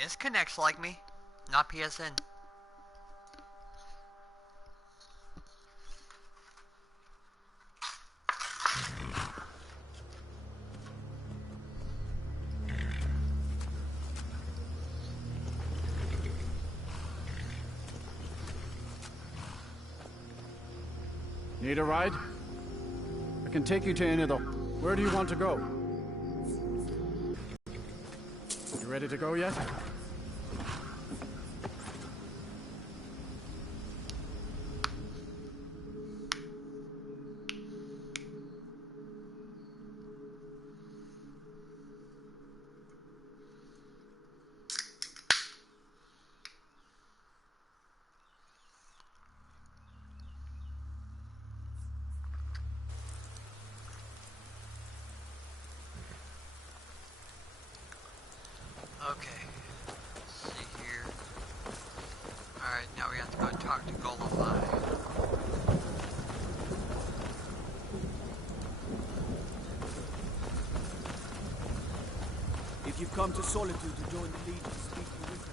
This connects like me, not PSN. Need a ride? I can take you to any of the... Where do you want to go? You ready to go yet? Okay, let's see here. Alright, now we have to go talk to Golify. If you've come to Solitude to join the Legion, speak to Wizard.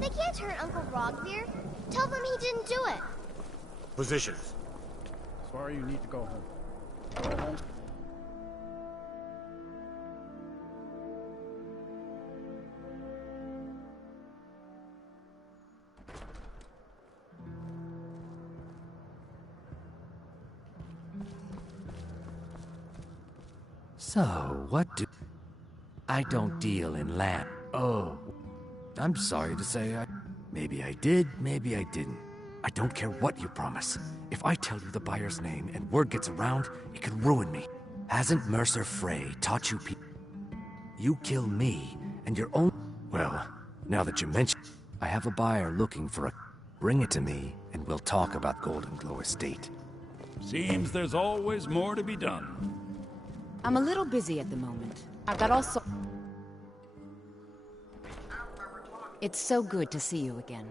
They can't hurt Uncle Rogbeer. Tell them he didn't do it. Positions. Sorry, you need to go home. Go home. So, what do... I don't deal in land. Oh. I'm sorry to say maybe I did, maybe I didn't. I don't care what you promise. If I tell you the buyer's name and word gets around, it could ruin me. Hasn't Mercer Frey taught you people? You kill me, and your own... Well, now that you mention... I have a buyer looking for a... Bring it to me, and we'll talk about Golden Glow Estate. Seems there's always more to be done. I'm a little busy at the moment. I've got all It's so good to see you again.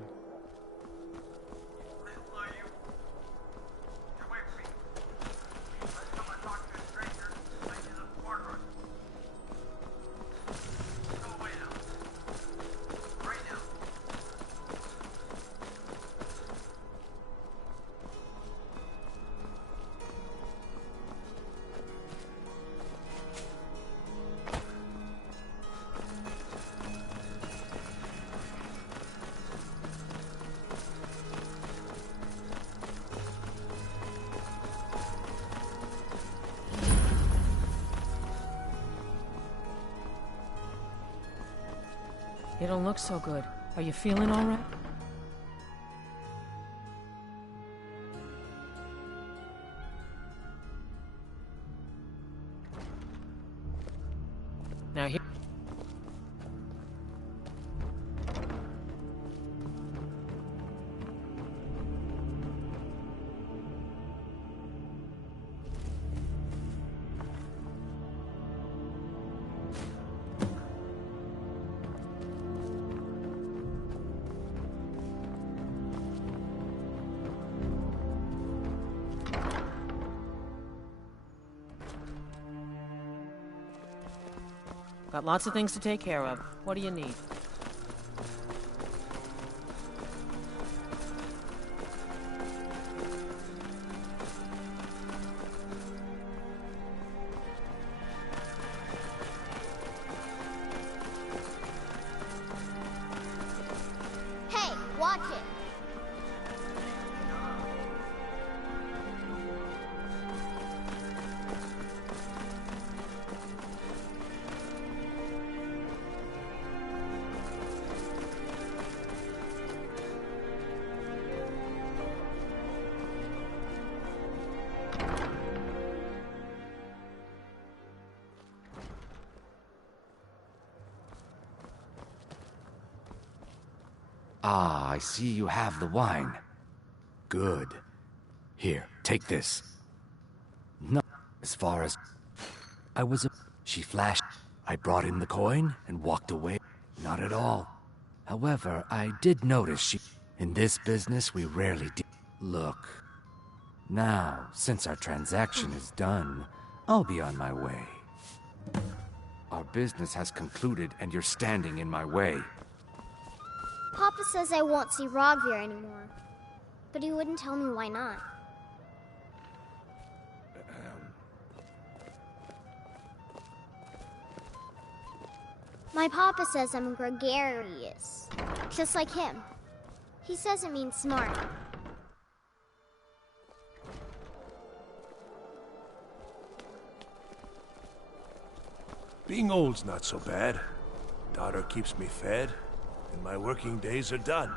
You don't look so good. Are you feeling all right? Now here... Got lots of things to take care of. What do you need? Hey, watch it. Ah, I see you have the wine. Good. Here, take this. No, as far as I was a... She flashed. I brought in the coin and walked away. Not at all. However, I did notice she... In this business, we rarely do... Look. Now, since our transaction is done, I'll be on my way. Our business has concluded and you're standing in my way. Papa says I won't see Rogvir anymore. But he wouldn't tell me why not. My papa says I'm gregarious. Just like him. He says it means smart. Being old's not so bad. Daughter keeps me fed, and my working days are done.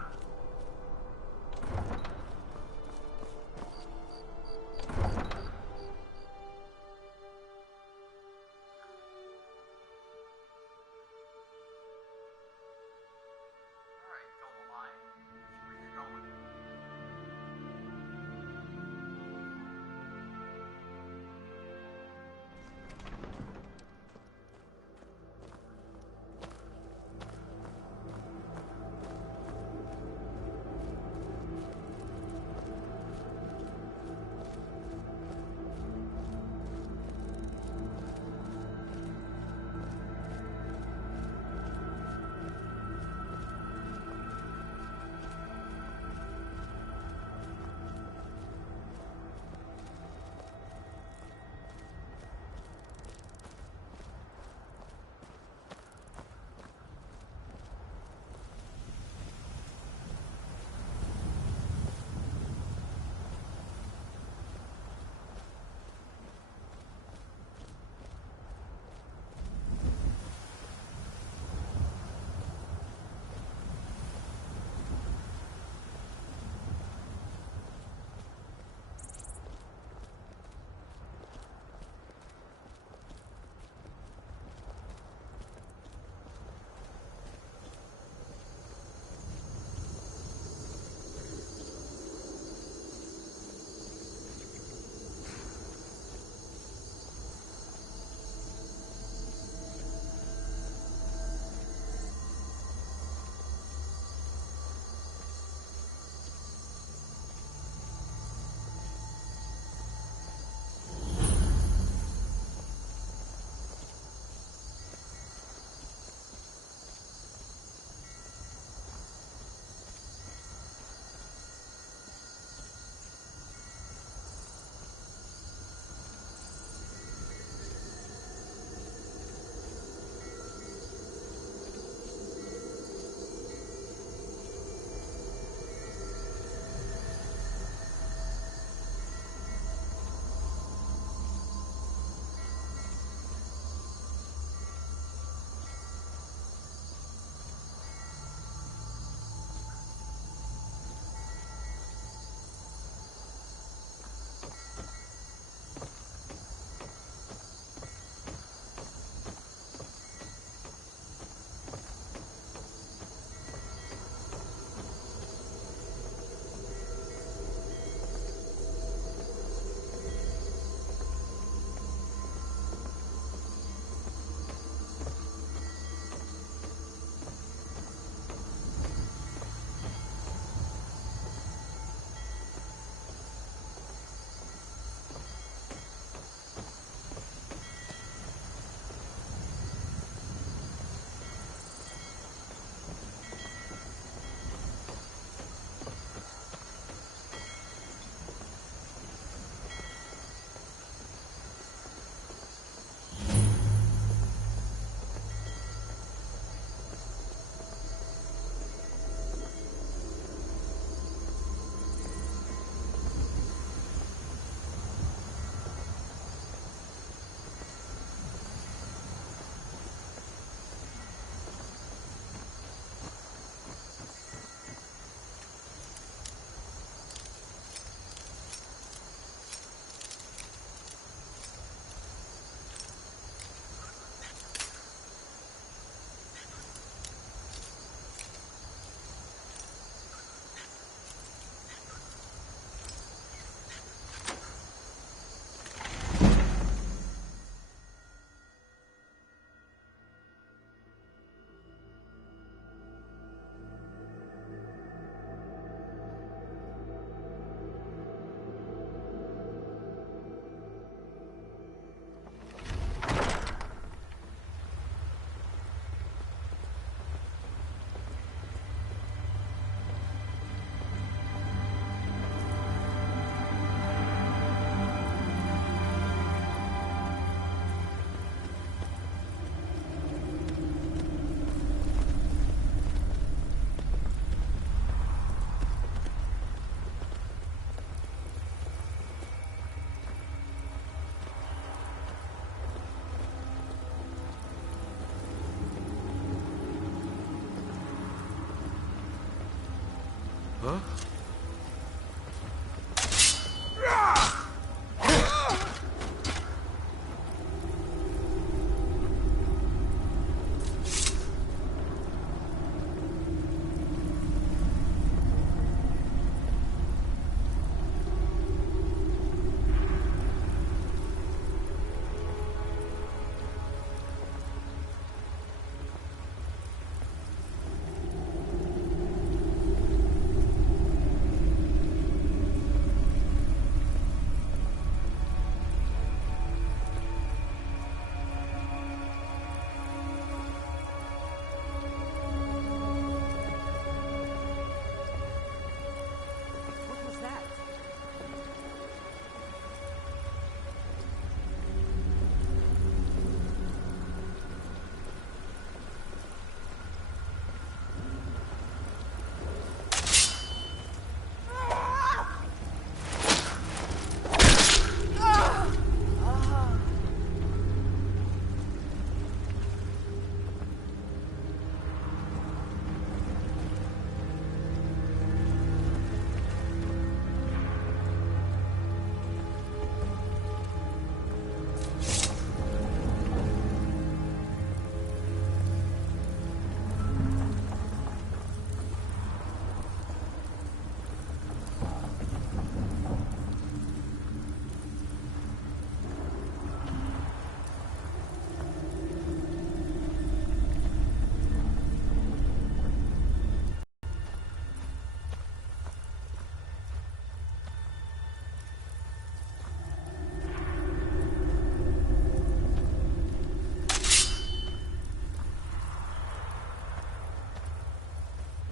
What was that?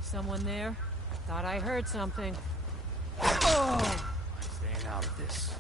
Someone there? Thought I heard something. I'm staying out of this.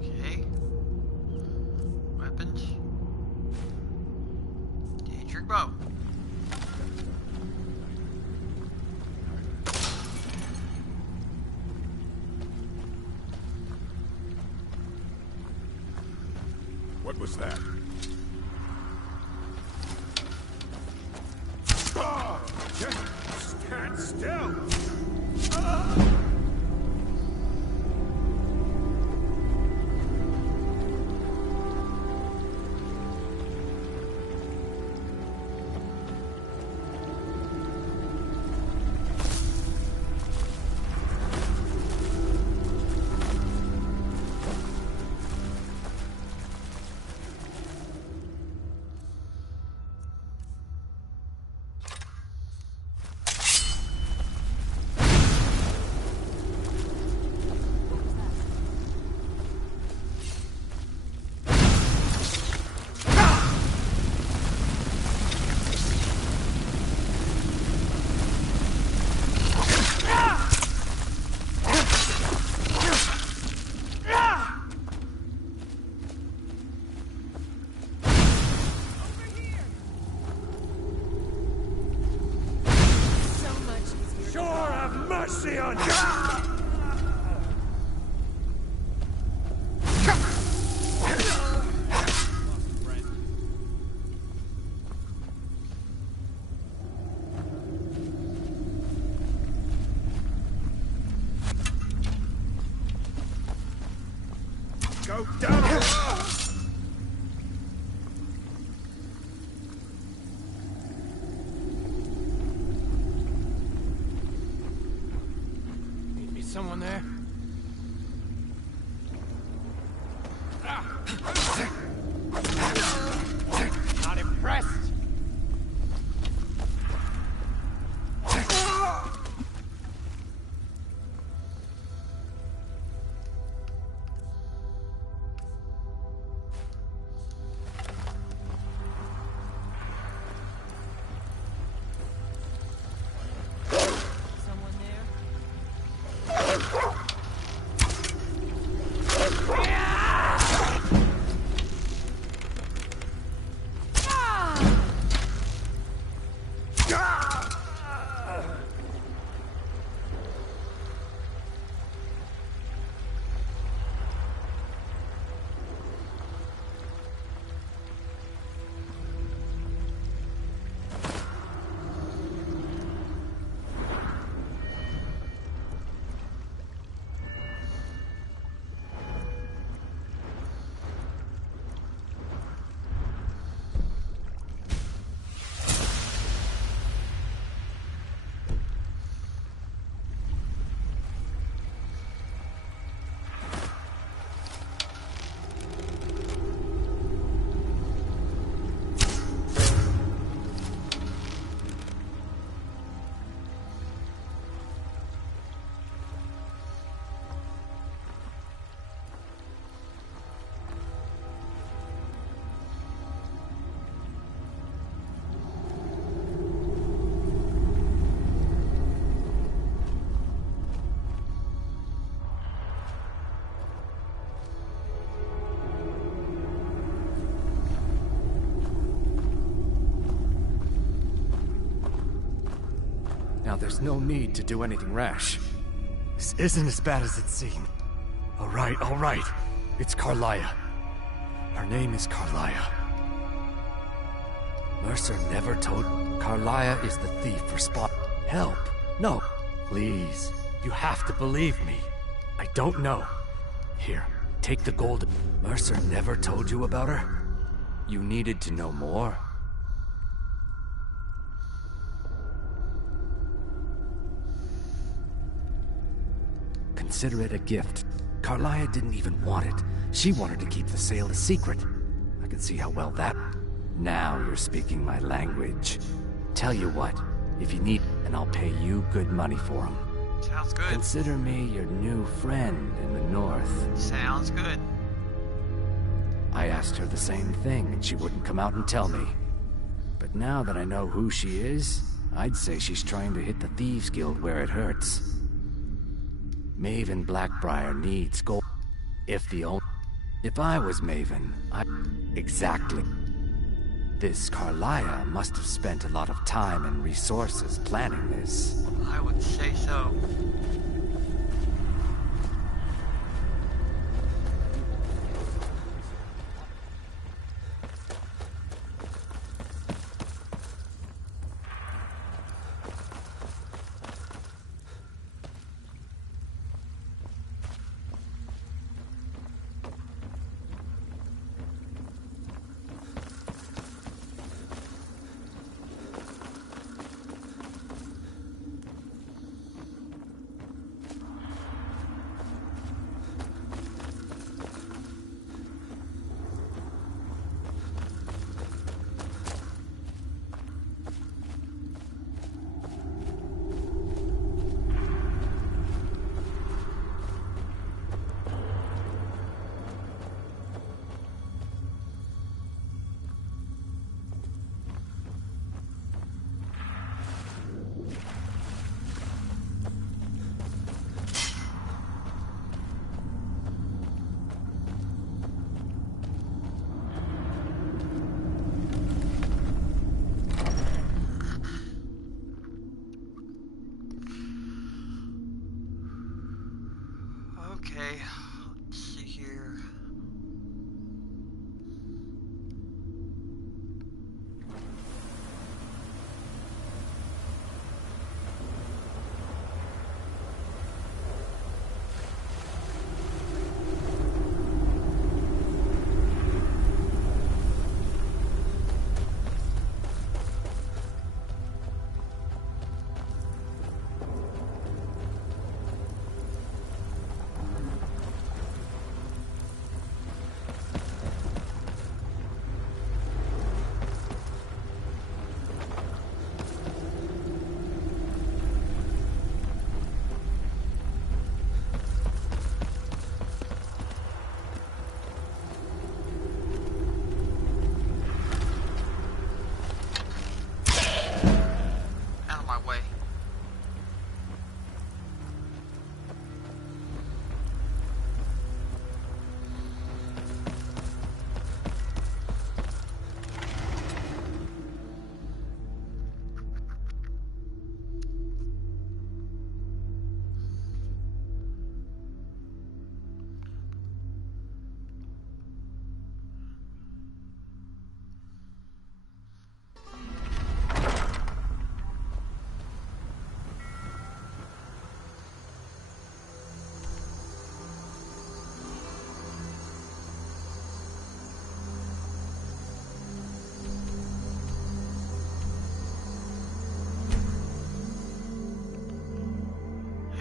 Okay. Weapons. Danger bow. What was that? Stand still! mercy on you! Go down! Someone there? Not impressed. Someone there? Now, there's no need to do anything rash. This isn't as bad as it seemed. All right. It's Carlia. Her name is Carlia. Mercer never told... Carlia is the thief for spot... Help. No. Please. You have to believe me. I don't know. Here, take the gold. Mercer never told you about her? You needed to know more? Consider it a gift. Carlia didn't even want it. She wanted to keep the sale a secret. I can see how well that... Now you're speaking my language. Tell you what, if you need, and I'll pay you good money for them. Sounds good. Consider me your new friend in the north. Sounds good. I asked her the same thing, and she wouldn't come out and tell me. But now that I know who she is, I'd say she's trying to hit the Thieves Guild where it hurts. Maven Blackbriar needs gold. If I was Maven, Exactly. This Carlia must have spent a lot of time and resources planning this. I would say so. Okay, let's see here. Out of my way.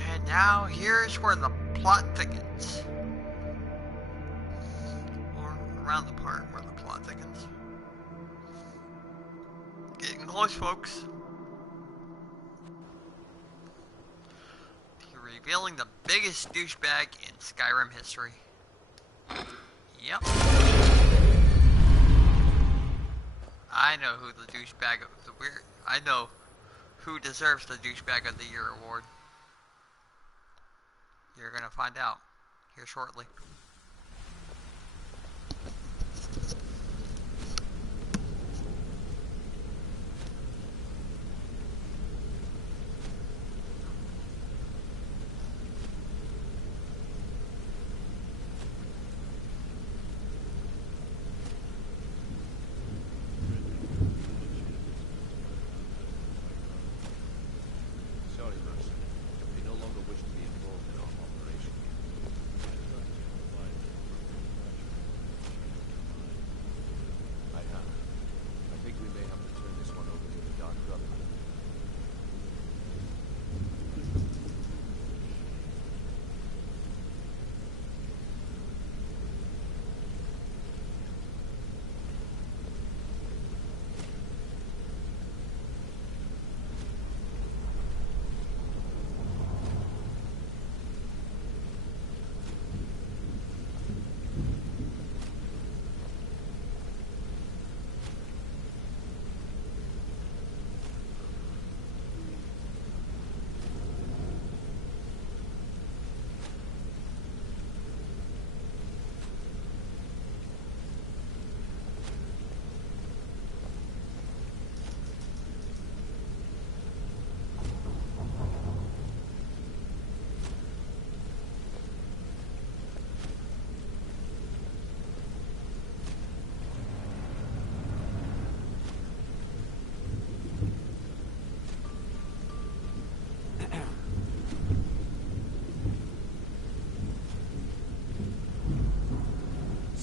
And now here's where the plot thickens. Or around the part where the plot thickens. Getting close, folks. Revealing the biggest douchebag in Skyrim history. Yep. I know who the douchebag of the weird. I know who deserves the douchebag of the year award. You're gonna find out here shortly. Sorry, Bruce. We no longer wish to be involved in our operation. I have. I think we may have to turn this one over to the Dark Brotherhood.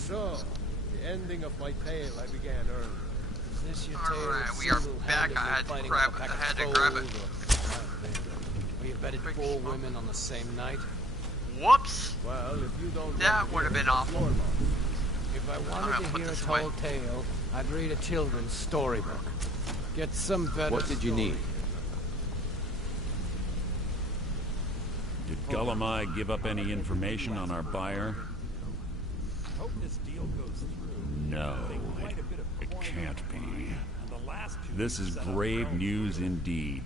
So, the ending of my tale I began earlier. Is this your Alright, we are back. I had to grab it. We embedded 4 women on the same night. Whoops! Well, if you don't That would have been awful. If I I'm wanted gonna to put hear a this away. tall tale, I'd read a children's storybook. Get some better. What did you need? Did Gullumai give up any information on our buyer? Hope this deal goes through. No, it can't be. This is grave news indeed.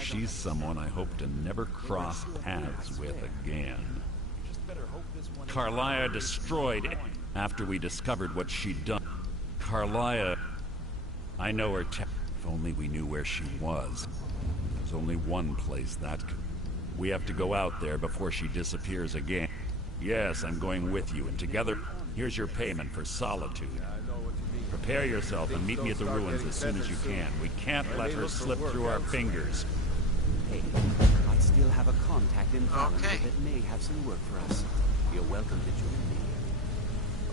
She's someone I hope to never cross paths with again. Carlia destroyed it after we discovered what she'd done. Carlia, I know her. If only we knew where she was. There's only one place that could. We have to go out there before she disappears again. Yes, I'm going with you, and together, here's your payment for solitude. Prepare yourself and meet me at the ruins as soon as you can. We can't let her slip through our fingers. Hey, I still have a contact in Valley that may have some work for us. You're welcome to join me.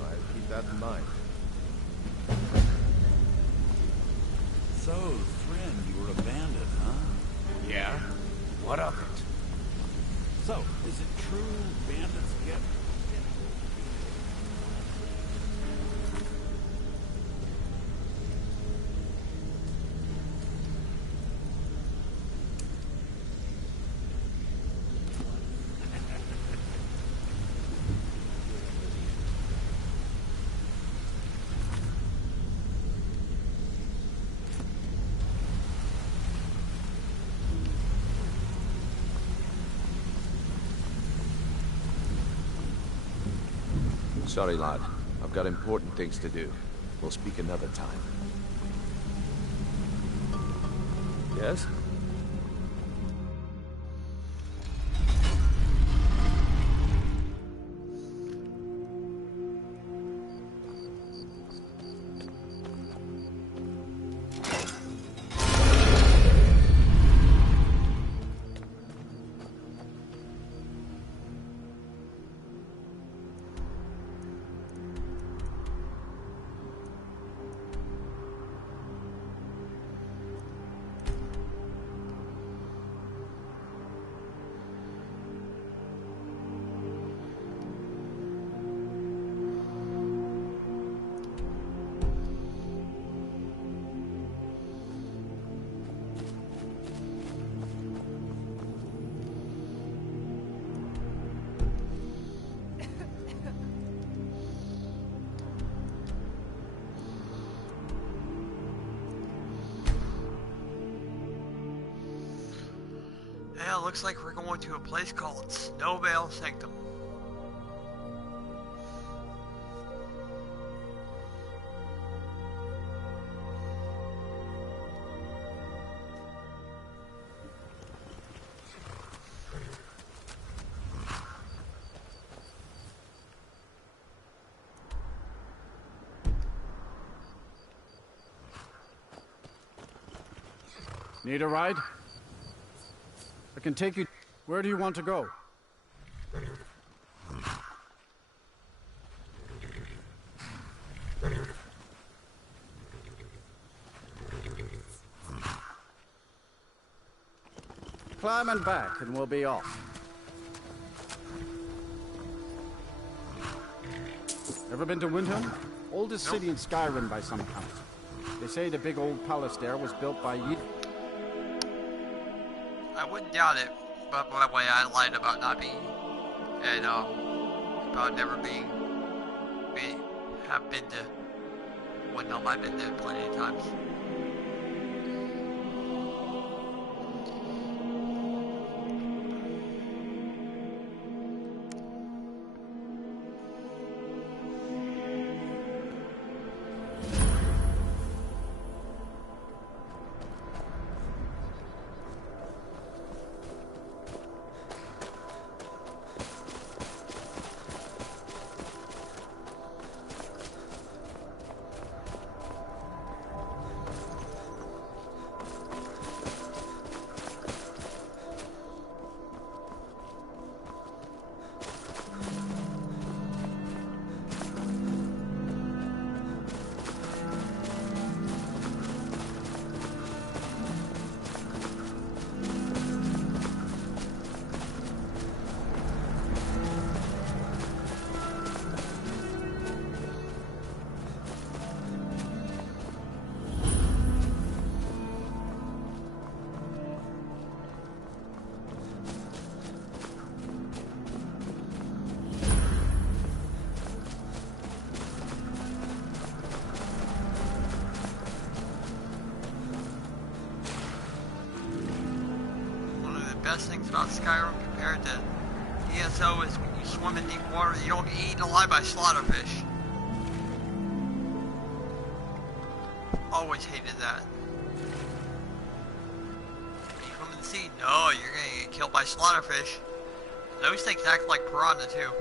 I'll keep that in mind. So, friend, you were abandoned, huh? Yeah? What of it? So, is it true bandits get... Sorry, lad. I've got important things to do. We'll speak another time. Yes? Yeah, looks like we're going to a place called Snowvale Sanctum. Need a ride? I can take you... Where do you want to go? Climb and back, and we'll be off. Ever been to Windhelm? Oldest city in Skyrim by some count. They say the big old palace there was built by I wouldn't doubt it, but by the way, I lied about not being, and about never being, have been to Windhelm. I've been there plenty of times. Best things about Skyrim compared to ESO is when you swim in deep water, you don't get eaten alive by slaughterfish. Always hated that. When you swim in the sea, no, you're gonna get killed by slaughterfish. Those things act like piranha too.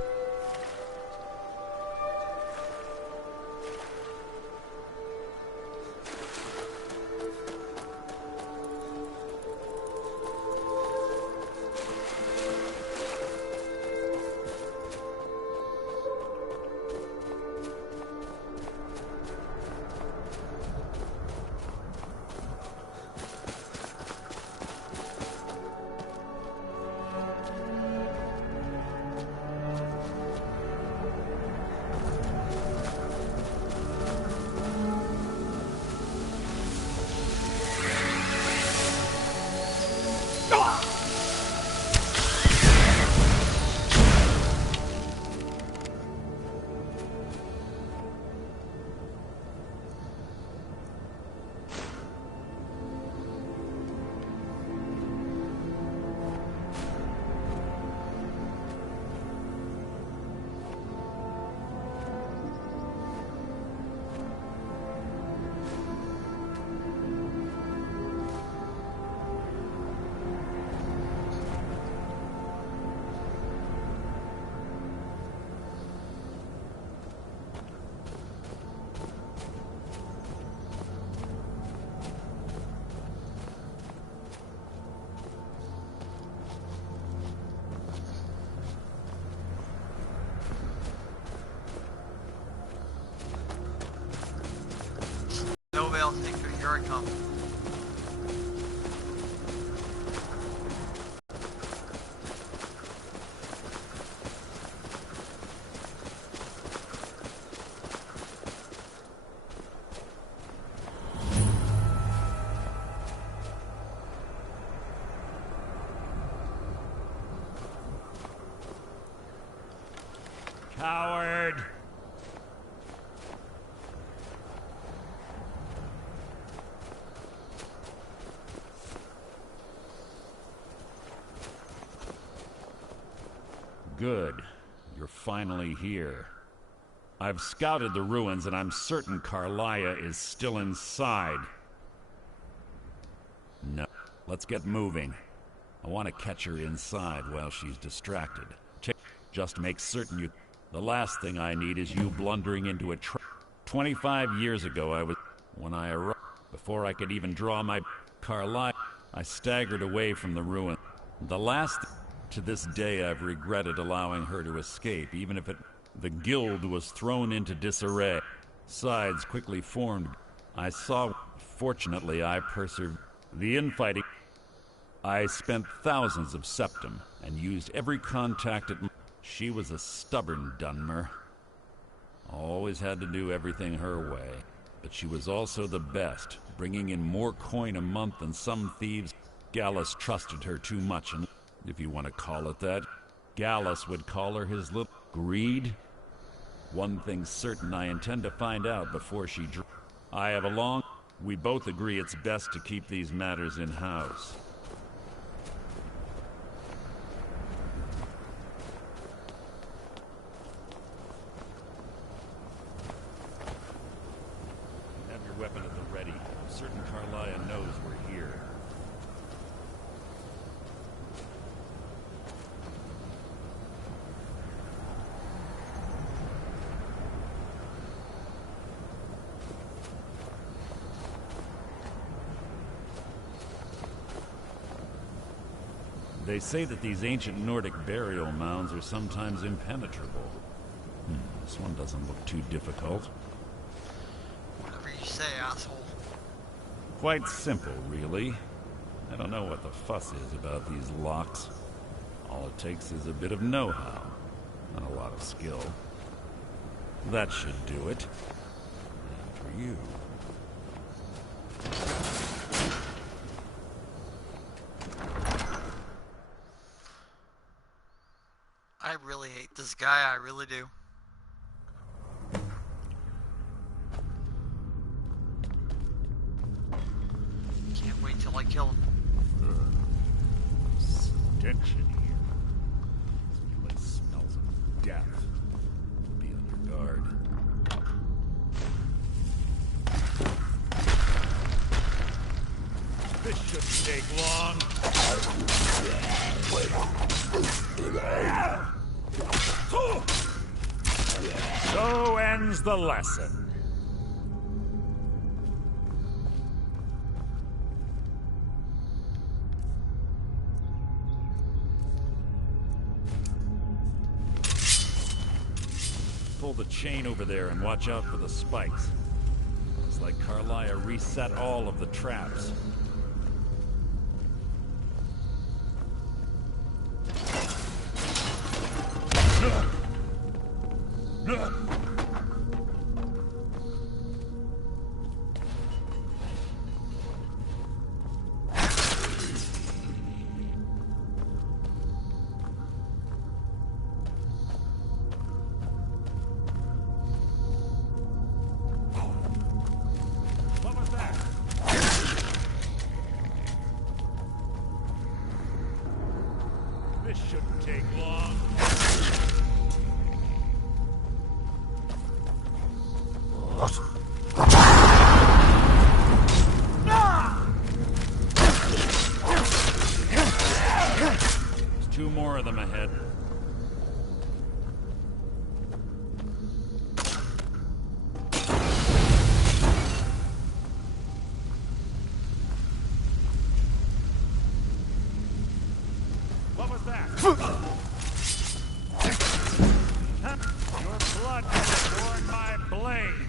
Here I come. Coward! Good. You're finally here. I've scouted the ruins and I'm certain Carlia is still inside. No. Let's get moving. I want to catch her inside while she's distracted. Just make certain you... The last thing I need is you blundering into a trap. 25 years ago, when I arrived, before I could even draw my Carlia, I staggered away from the ruin. To this day, I've regretted allowing her to escape, even if the guild was thrown into disarray. Sides quickly formed. Fortunately, I persevered. The infighting. I spent thousands of septum and used every contact at. She was a stubborn Dunmer. Always had to do everything her way. But she was also the best, bringing in more coin a month than some thieves. Gallus trusted her too much, and if you want to call it that, Gallus would call her his little greed. One thing's certain, I intend to find out before she we both agree it's best to keep these matters in-house. Weapon at the ready. I'm certain Carlia knows we're here. They say that these ancient Nordic burial mounds are sometimes impenetrable. This one doesn't look too difficult. Say, asshole. Quite simple, really. I don't know what the fuss is about these locks. All it takes is a bit of know-how and a lot of skill. That should do it. After you. I really hate this guy, I really do. Wait till I kill him. Stench in here. This place smells of death. Be on your guard. This shouldn't take long. So ends the lesson. Pull the chain over there and watch out for the spikes. Looks like Carlia reset all of the traps. This shouldn't take long. There's two more of them ahead. What was that? Your blood has worn my blade.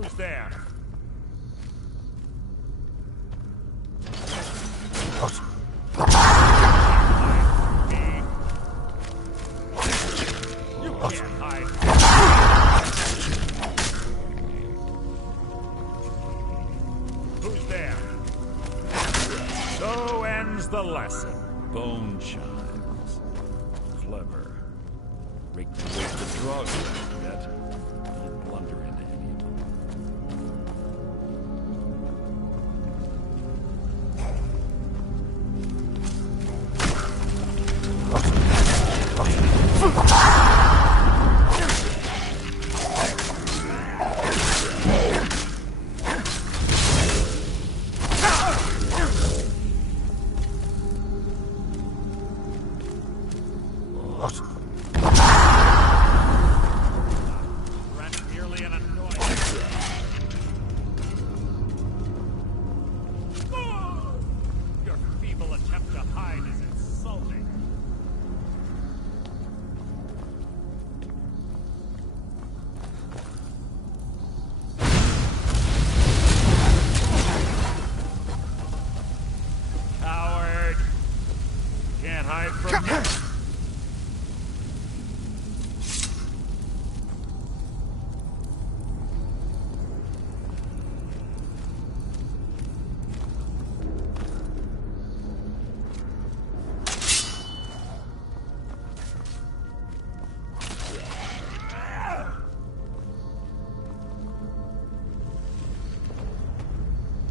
Who's there? You can't hide. Who's there? So ends the lesson. Bone chimes. Clever. Raked away the drugs, I bet. Don't blunder into any of them.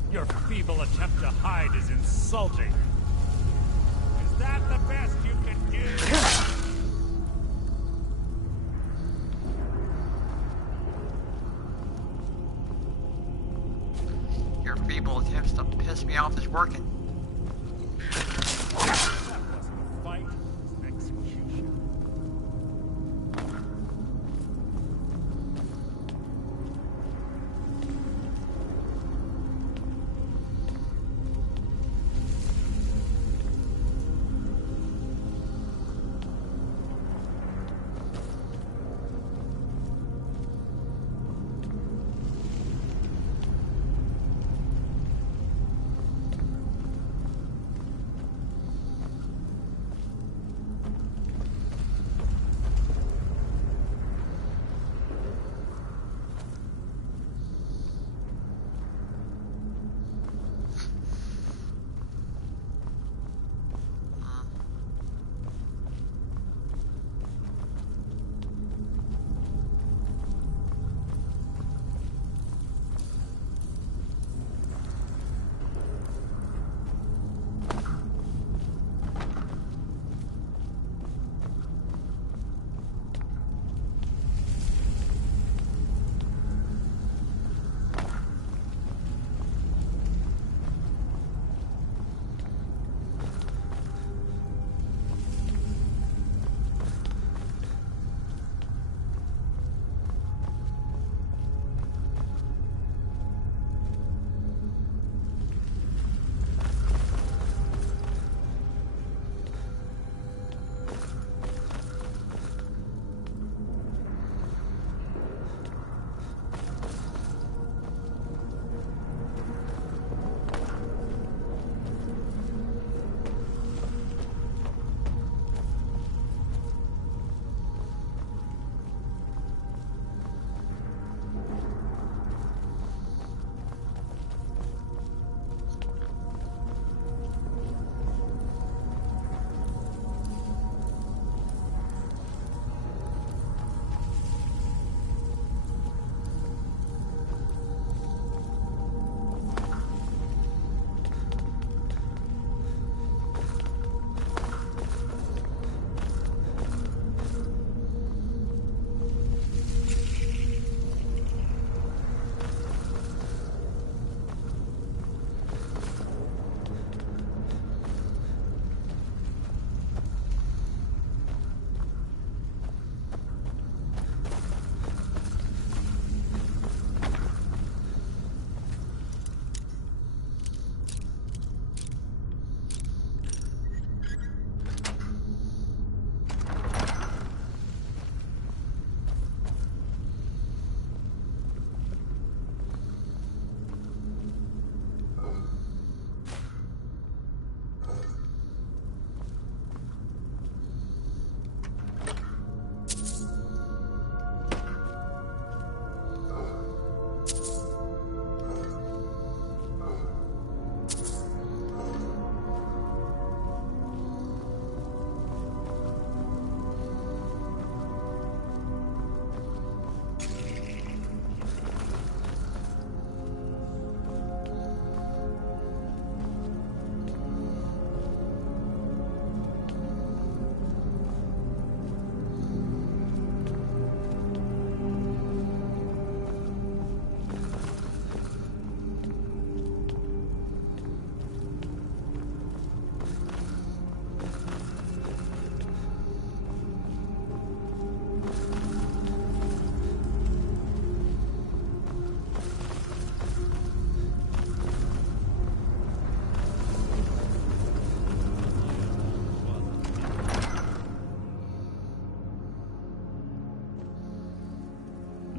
Your feeble attempt to hide is insulting. Is that the best you can do? Your feeble attempts to piss me off is working. That wasn't a fight, it was an execution.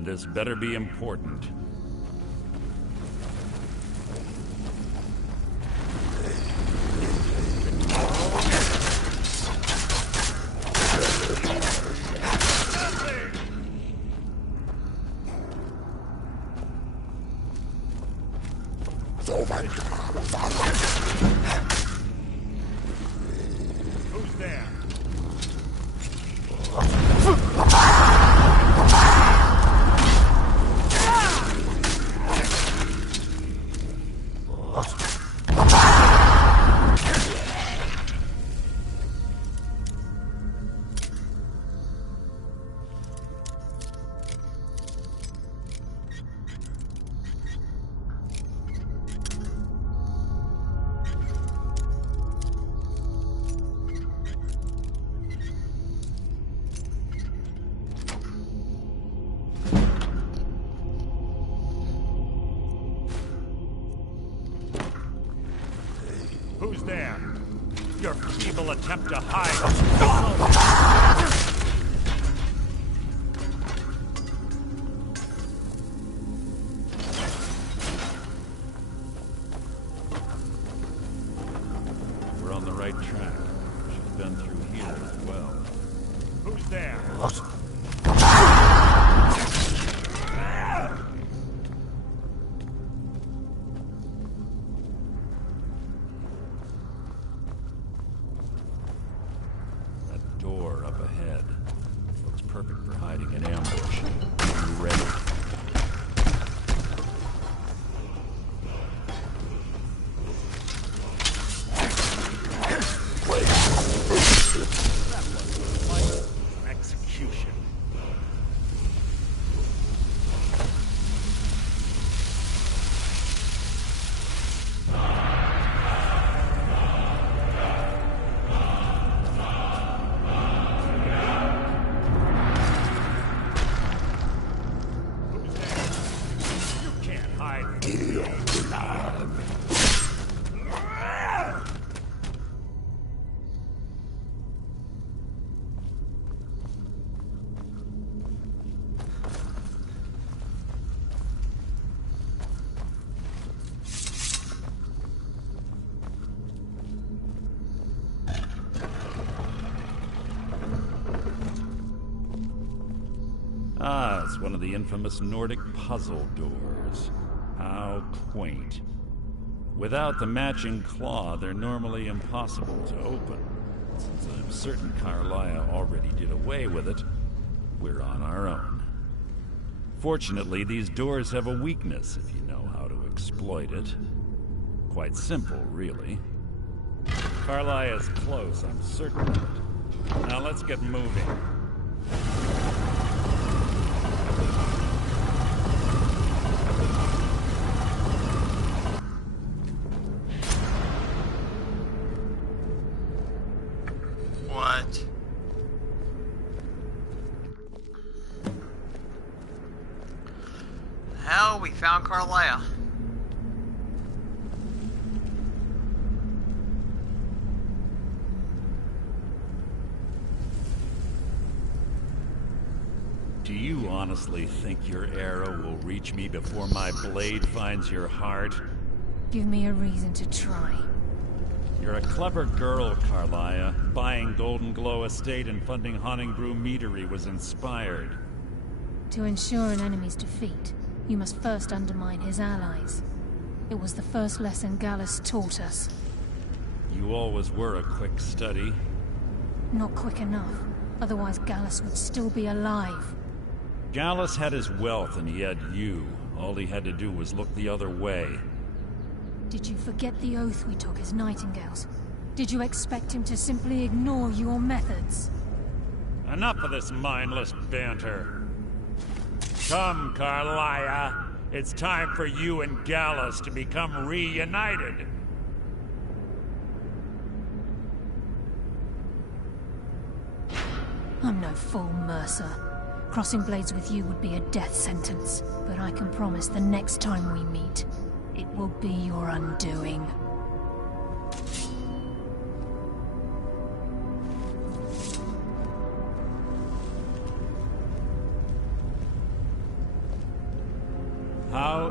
This better be important. Who's there? Who's there? Your feeble attempt to hide. We're on the right track. She's been through here as well. Who's there? That door up ahead looks perfect for hiding an ambush. Are you ready? Execution. Who's there? You can't hide. Ah, it's one of the infamous Nordic puzzle doors. How quaint. Without the matching claw, they're normally impossible to open. Since I'm certain Carlia already did away with it, we're on our own. Fortunately, these doors have a weakness if you know how to exploit it. Quite simple, really. Carlia is close, I'm certain of it. Now let's get moving. What? Hell, we found Carlia. Do you honestly think your arrow will reach me before my blade finds your heart? Give me a reason to try. You're a clever girl, Carlia. Buying Golden Glow Estate and funding Honningbrew Meadery was inspired. To ensure an enemy's defeat, you must first undermine his allies. It was the first lesson Gallus taught us. You always were a quick study. Not quick enough, otherwise Gallus would still be alive. Gallus had his wealth and he had you. All he had to do was look the other way. Did you forget the oath we took as Nightingales? Did you expect him to simply ignore your methods? Enough of this mindless banter. Come, Carlia. It's time for you and Gallus to become reunited. I'm no fool, Mercer. Crossing blades with you would be a death sentence, but I can promise the next time we meet, it will be your undoing.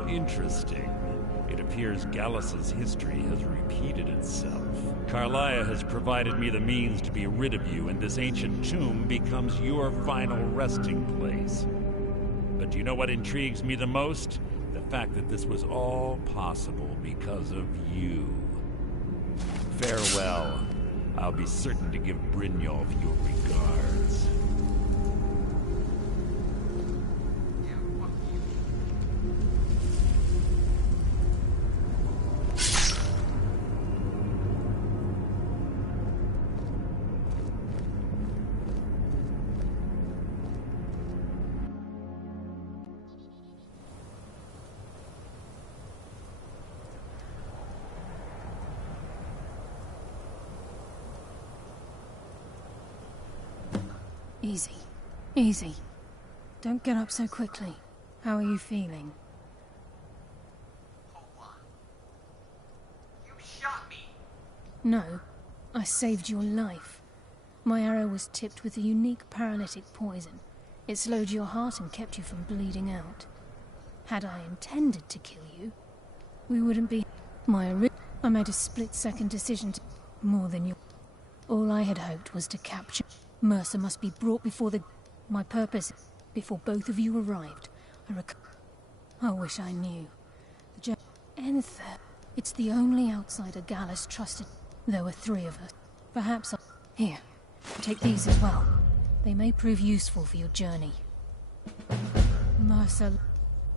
Interesting. It appears Gallus's history has repeated itself. Carlia has provided me the means to be rid of you, and this ancient tomb becomes your final resting place. But do you know what intrigues me the most? The fact that this was all possible because of you. Farewell. I'll be certain to give Brynjolf your regards. Easy. Easy. Don't get up so quickly. How are you feeling? Hold on. You shot me. No. I saved your life. My arrow was tipped with a unique paralytic poison. It slowed your heart and kept you from bleeding out. Had I intended to kill you, we wouldn't be... I made a split-second decision to... More than you. All I had hoped was to capture... Mercer must be brought before the... My purpose, before both of you arrived, I wish I knew. Enther. It's the only outsider Gallus trusted. There were 3 of us. Perhaps Here, take these as well. They may prove useful for your journey. Mercer...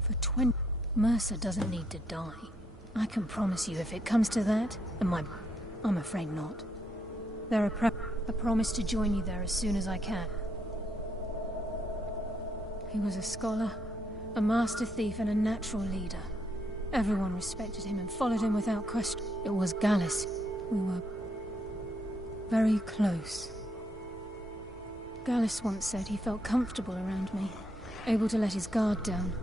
For 20... Mercer doesn't need to die. I can promise you if it comes to that, and I'm afraid not. There are I promise to join you there as soon as I can. He was a scholar, a master thief, and a natural leader. Everyone respected him and followed him without question. It was Gallus. We were very close. Gallus once said he felt comfortable around me, able to let his guard down.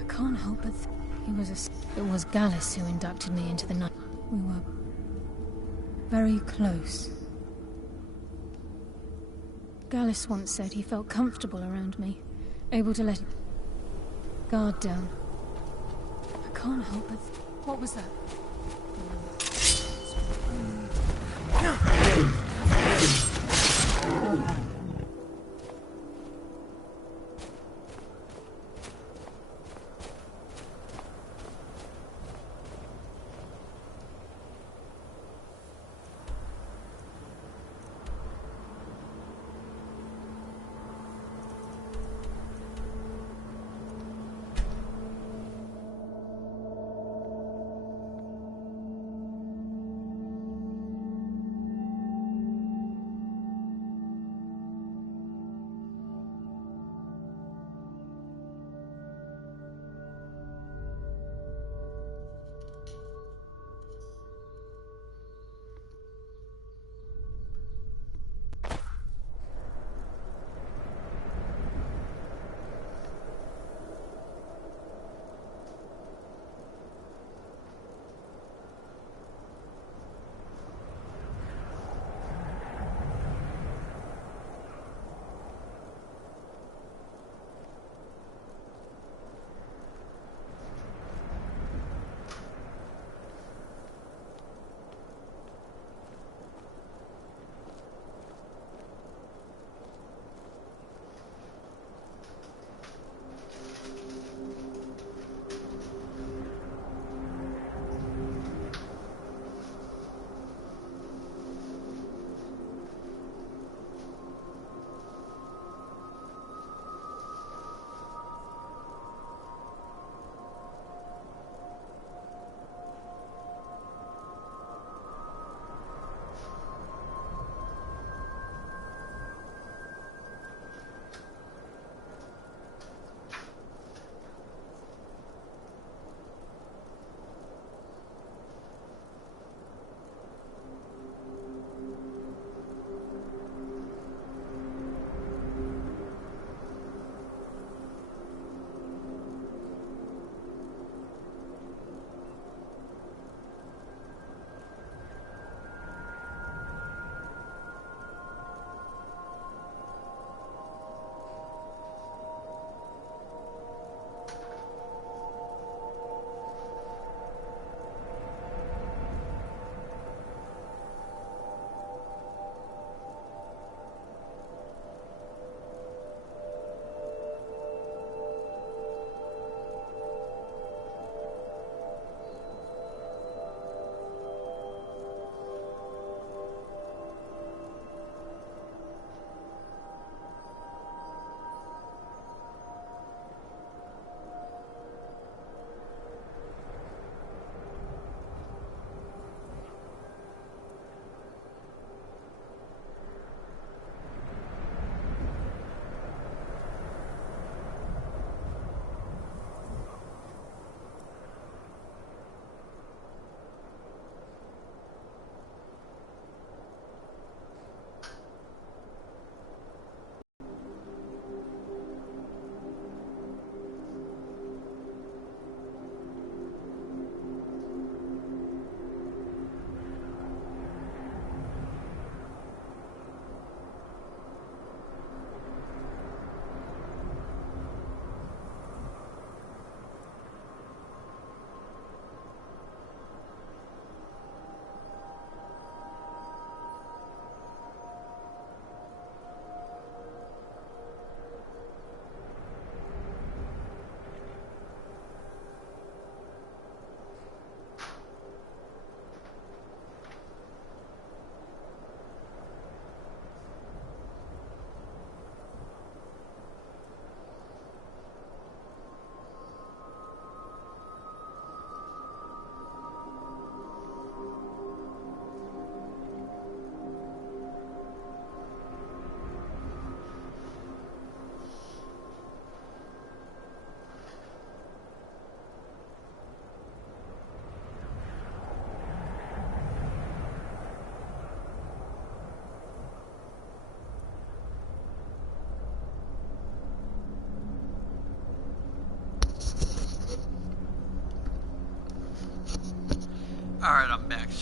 I can't help but it was Gallus who inducted me into the night. We were very close. Gallus once said he felt comfortable around me, able to let his guard down. I can't help but... What was that?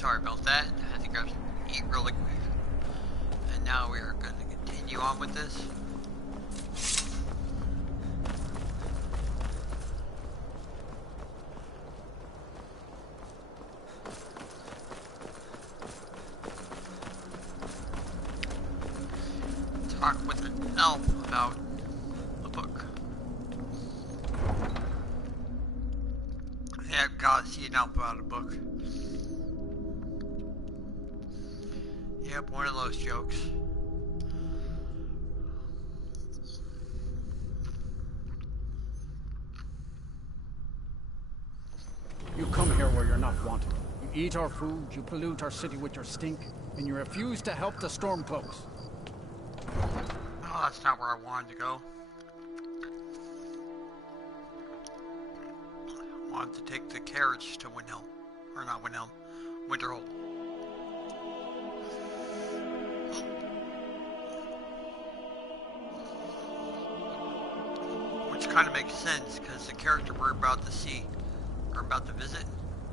sorry about that. I had to grab some eat really quick. And now we are going to continue on with this. Talk with an elf about the book. Yeah, gotta see an elf about a book. Yep, one of those jokes. You come here where you're not wanted. You eat our food, you pollute our city with your stink, and you refuse to help the Stormcloaks. Oh, that's not where I wanted to go. I wanted to take the carriage to Windhelm. Or not Windhelm, Winterhold. Which kind of makes sense, because the character we're about to see, or about to visit,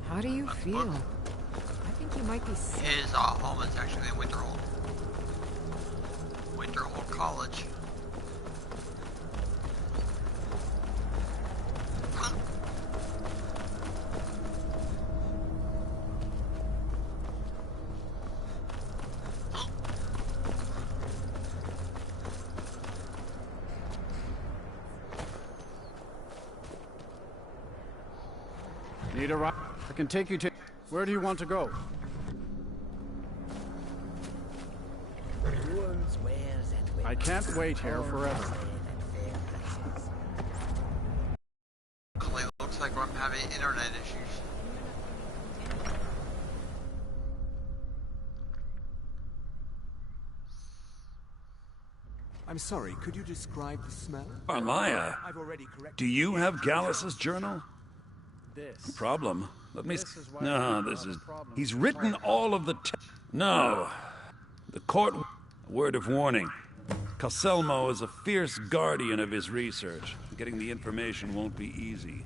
How do you feel? I think you might be sick. his home is actually in Winterhold. Winterhold College. Need a ride? I can take you to... Where do you want to go? I can't wait here forever. Looks like I'm having internet issues. I'm sorry, could you describe the smell? Arlaya, do you have Gallus's journal? This. Problem. Let me... This is why No, we this have is... a problem. He's written all of the... No. The court... Word of warning. Caselmo is a fierce guardian of his research. Getting the information won't be easy.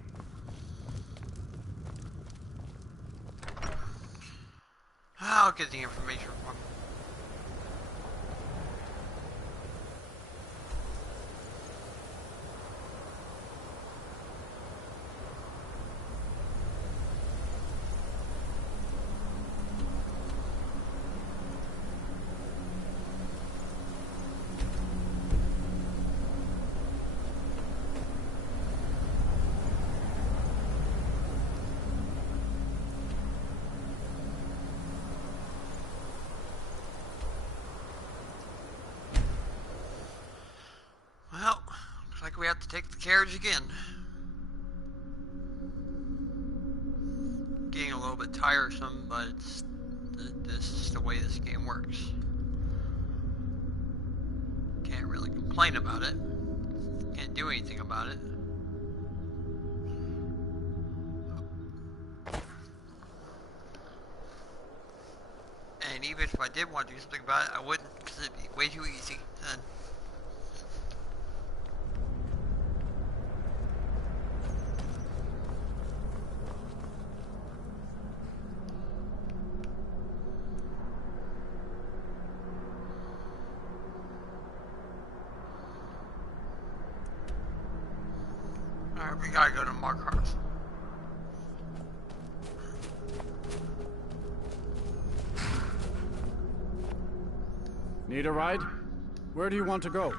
I'll get the information from him. Well, looks like we have to take the carriage again. Getting a little bit tiresome, but this is the way this game works. Can't really complain about it. Can't do anything about it. And even if I did want to do something about it, I wouldn't, because it'd be way too easy then. Alright, we gotta go to Markarth. Need a ride? Where do you want to go?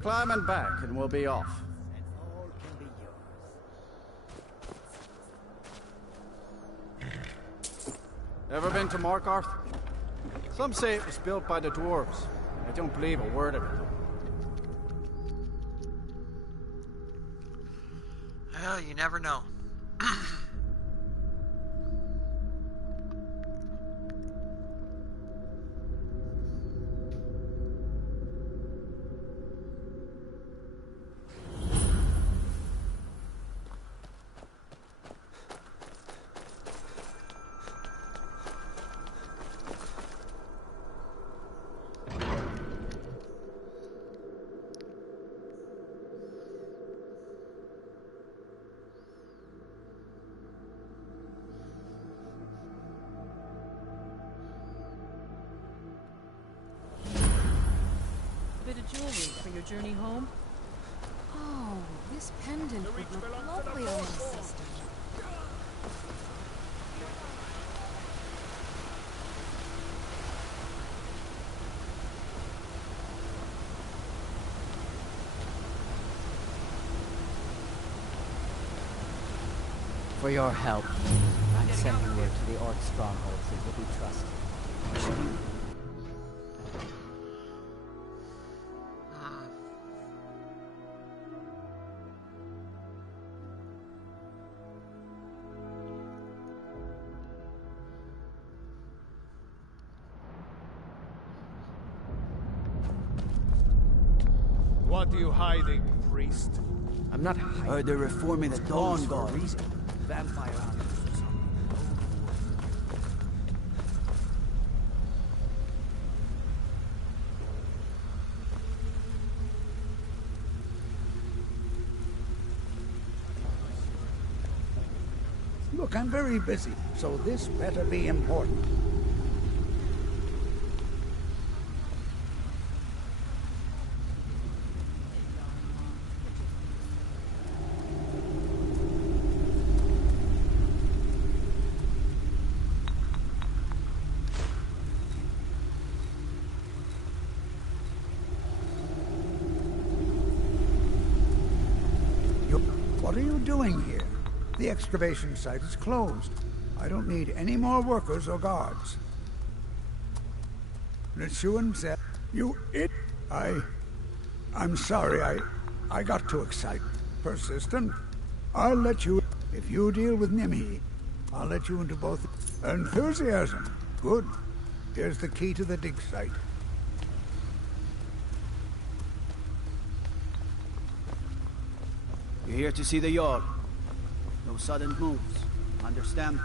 Climb and back, and we'll be off. Ever been to Markarth? Some say it was built by the dwarves. I don't believe a word of it. Well, you never know. jewelry for your journey home? Oh, this pendant would look lovely on my sister. For your help, I'm sending word to the Orc strongholds that will be trusted. What are you hiding, priest? I'm not hiding. They're reforming the Dawn God. Vampire hunters or something. Look, I'm very busy, so this better be important. What are you doing here? The excavation site is closed. I don't need any more workers or guards. Nitsuan said, I'm sorry, I got too excited. Persistent. I'll let you, if you deal with Nimi, I'll let you into both. Enthusiasm. Good. Here's the key to the dig site. You're here to see the Jarl. No sudden moves. Understand?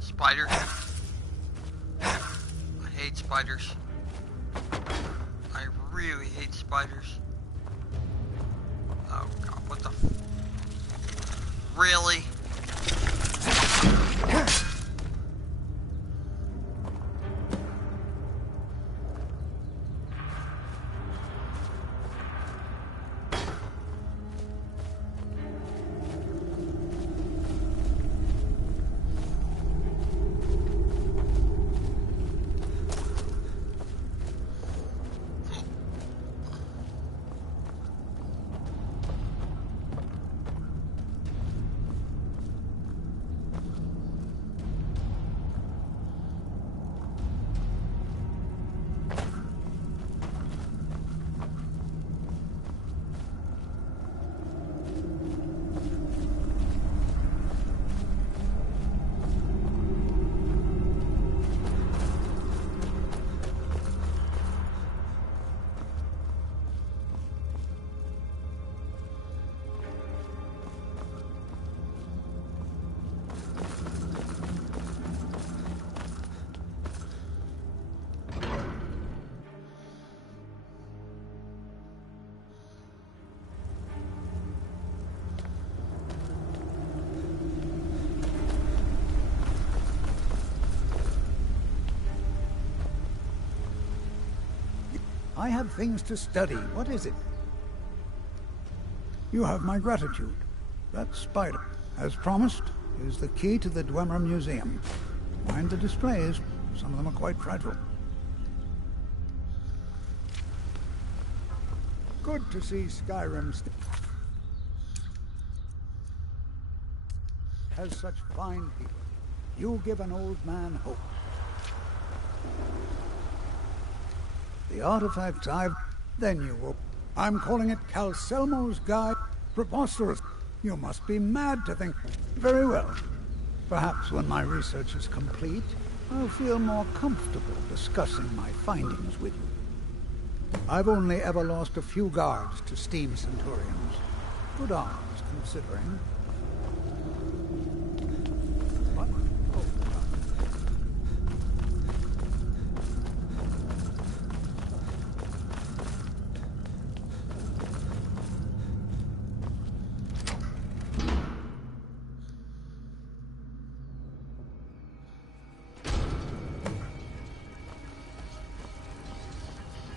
Spiders. I hate spiders. I really hate spiders. Oh god, what the really? I have things to study. What is it? You have my gratitude. That spider, as promised, is the key to the Dwemer Museum. Mind the displays. Some of them are quite fragile. Good to see Skyrim has such fine people. You give an old man hope. The artifacts then you will. I'm calling it Calcelmo's Guide. Preposterous. You must be mad to think. Very well. Perhaps when my research is complete, I'll feel more comfortable discussing my findings with you. I've only ever lost a few guards to steam centurions. Good odds, considering.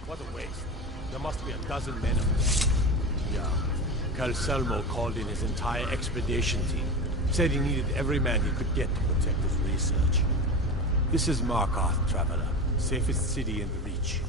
What a waste. There must be a dozen men of them. Yeah. Calcelmo called in his entire expedition team. Said he needed every man he could get to protect his research. This is Markarth, Traveler. Safest city in the Reach.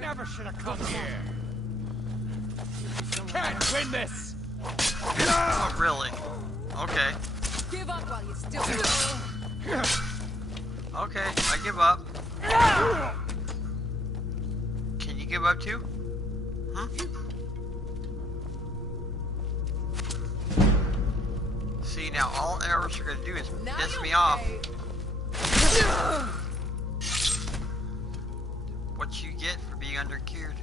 Never should have come here. Can't win this. Oh, really? Okay. Give up while you still Okay, I give up. Can you give up too? Huh? See, now all arrows are gonna do is piss me off. What you get for being undergeared?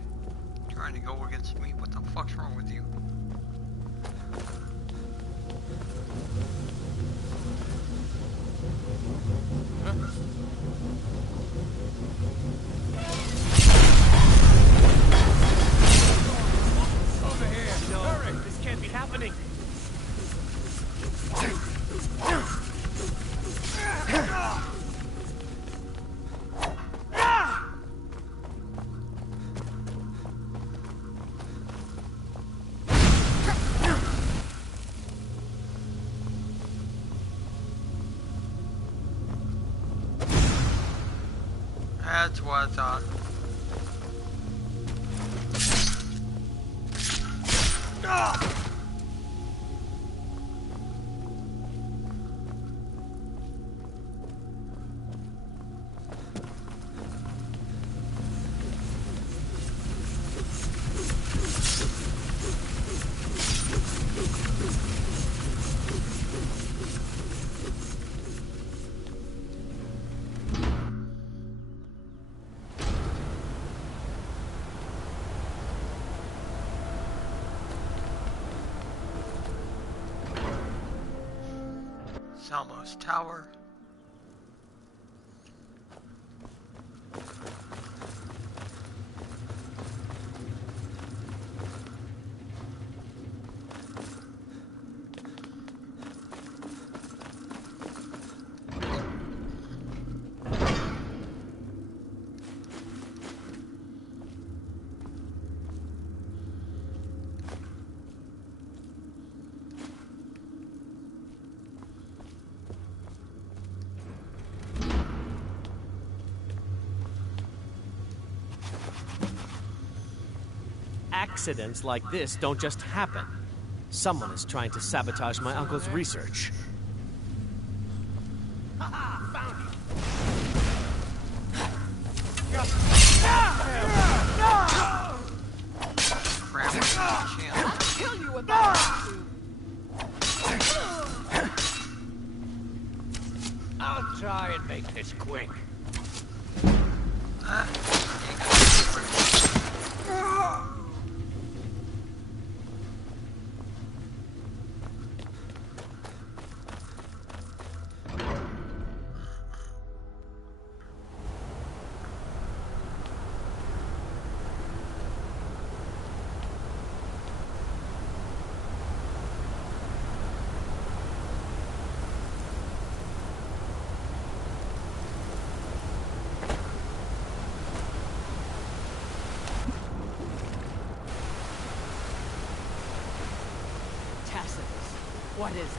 Trying to go against me? What the fuck's wrong with you? Over here! No, hurry! This can't be happening! That's what I thought. Salmo's Tower. Accidents like this don't just happen. Someone is trying to sabotage my uncle's research. I'll kill you with that. I'll try and make this quick. What is this?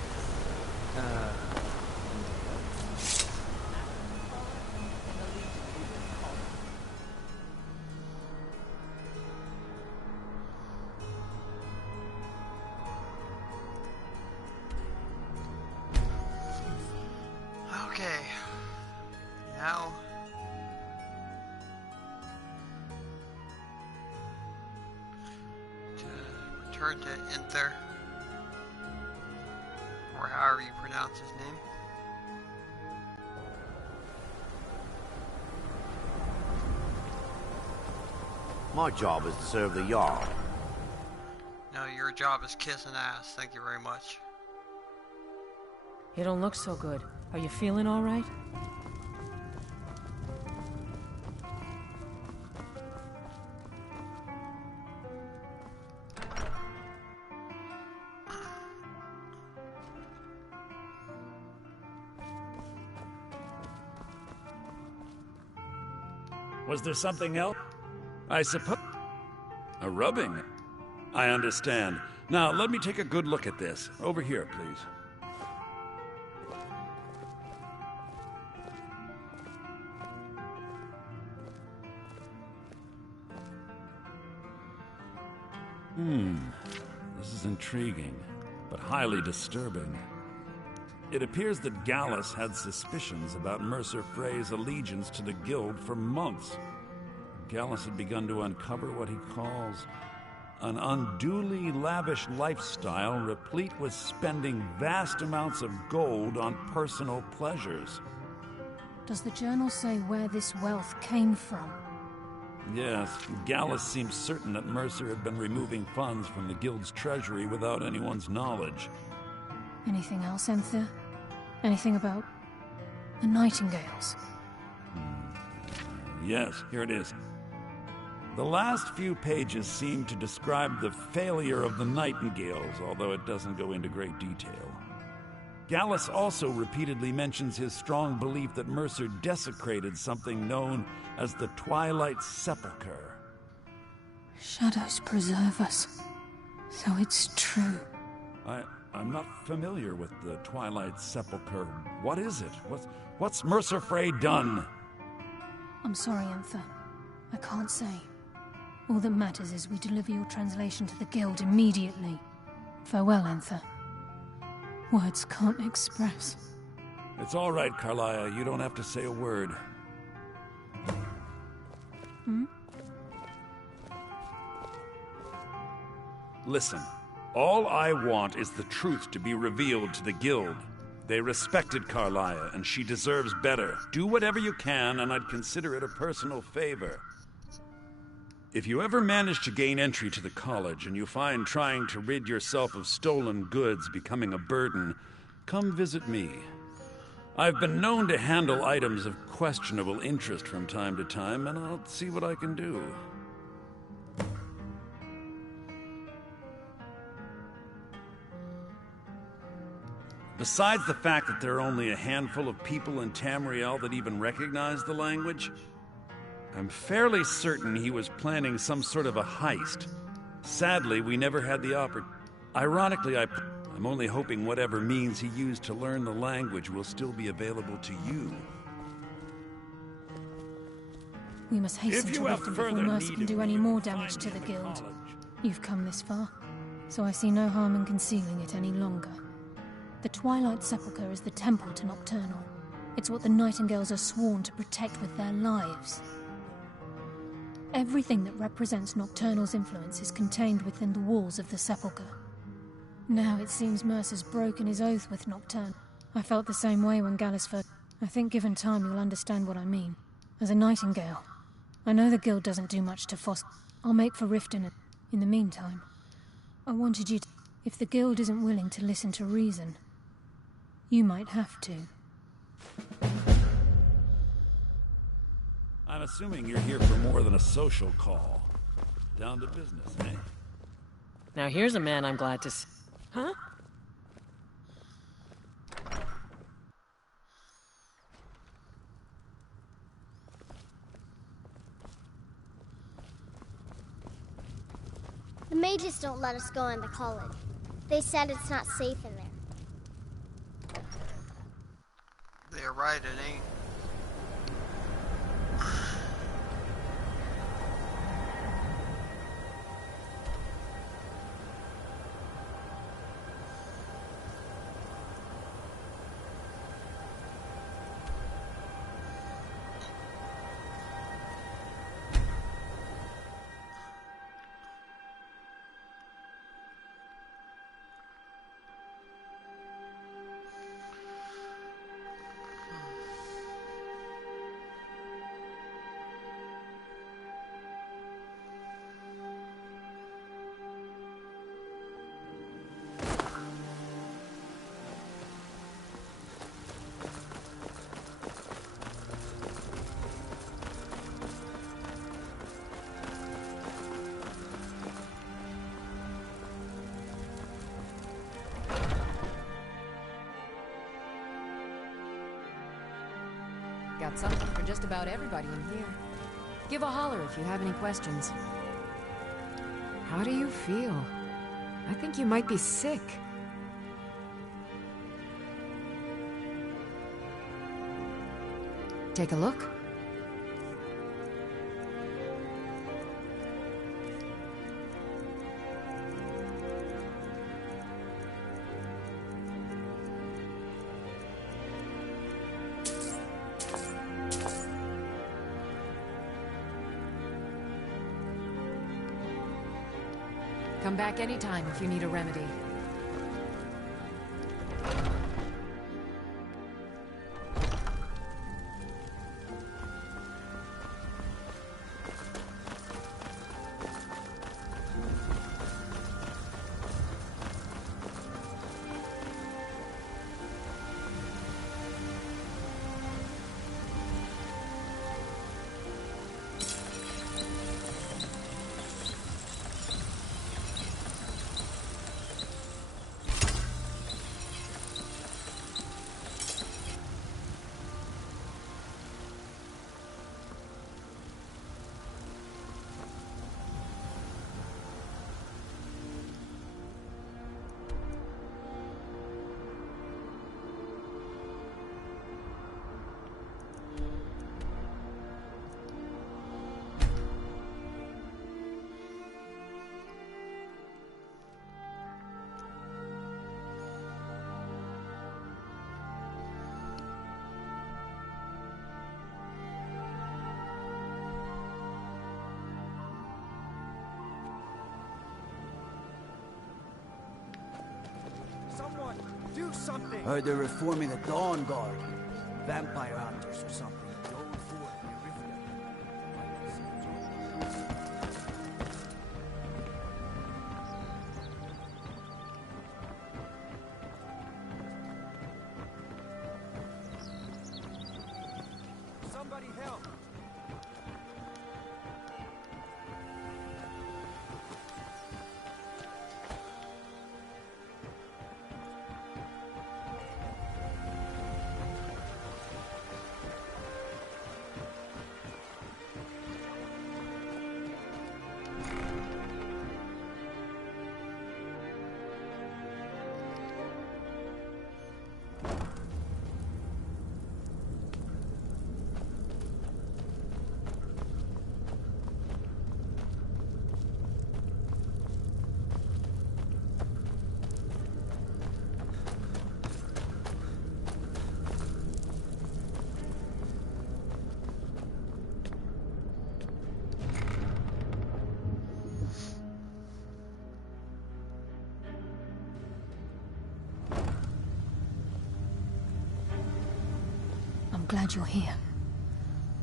Okay. Now to return to Inther, or however you pronounce his name. My job is to serve the Jarl. No, your job is kissing ass. Thank you very much. You don't look so good. Are you feeling all right? Was there something else? I suppose. A rubbing? I understand. Now, let me take a good look at this. Over here, please. This is intriguing, but highly disturbing. It appears that Gallus had suspicions about Mercer Frey's allegiance to the Guild for months. Gallus had begun to uncover what he calls an unduly lavish lifestyle replete with spending vast amounts of gold on personal pleasures. Does the journal say where this wealth came from? Yes, Gallus seems certain that Mercer had been removing funds from the Guild's treasury without anyone's knowledge. Anything else, Enthir? Anything about the Nightingales? Yes, here it is. The last few pages seem to describe the failure of the Nightingales, although it doesn't go into great detail. Gallus also repeatedly mentions his strong belief that Mercer desecrated something known as the Twilight Sepulchre. Shadows preserve us, so it's true. I'm not familiar with the Twilight Sepulchre. What is it? What's Mercer Frey done? I'm sorry, Enthir. I can't say. All that matters is we deliver your translation to the Guild immediately. Farewell, Enthir. Words can't express. It's all right, Carlia. You don't have to say a word. Listen, all I want is the truth to be revealed to the Guild. They respected Carlia, and she deserves better. Do whatever you can, and I'd consider it a personal favor. If you ever manage to gain entry to the college, and you find trying to rid yourself of stolen goods becoming a burden, come visit me. I've been known to handle items of questionable interest from time to time, and I'll see what I can do. Besides the fact that there are only a handful of people in Tamriel that even recognize the language, I'm fairly certain he was planning some sort of a heist. Sadly, we never had the opportunity. Ironically, I'm only hoping whatever means he used to learn the language will still be available to you. We must hasten to Riften before Mercer can do any more damage to the guild. You've come this far, so I see no harm in concealing it any longer. The Twilight Sepulchre is the temple to Nocturnal. It's what the Nightingales are sworn to protect with their lives. Everything that represents Nocturnal's influence is contained within the walls of the Sepulchre. Now it seems Mercer's broken his oath with Nocturnal. I felt the same way when Gallus first... I think given time you'll understand what I mean. As a Nightingale, I know the guild doesn't do much to foster... I'll make for Riften. In the meantime, I wanted you to... If the guild isn't willing to listen to reason, you might have to. I'm assuming you're here for more than a social call. Down to business, eh? Now here's a man I'm glad to see. Huh? The mages don't let us go in the college. They said it's not safe in there. They're right, it ain't. Got something for just about everybody in here. Give a holler if you have any questions. How do you feel? I think you might be sick. Take a look. Come back anytime if you need a remedy. Someone, do something! Heard they're reforming the Dawn Guard. Vampire hunters or something. Somebody help! Glad you're here.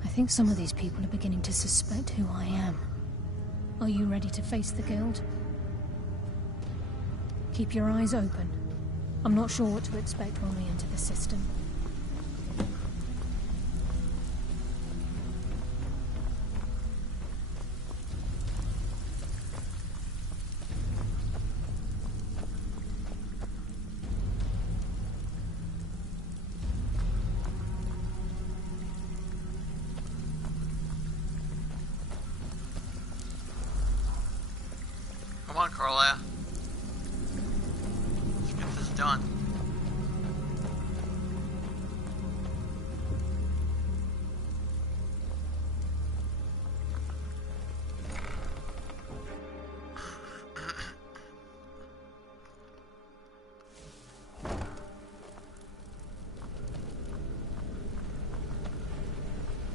I think some of these people are beginning to suspect who I am. Are you ready to face the Guild? Keep your eyes open. I'm not sure what to expect when we enter the system. Come on, Carla. Let's get this done.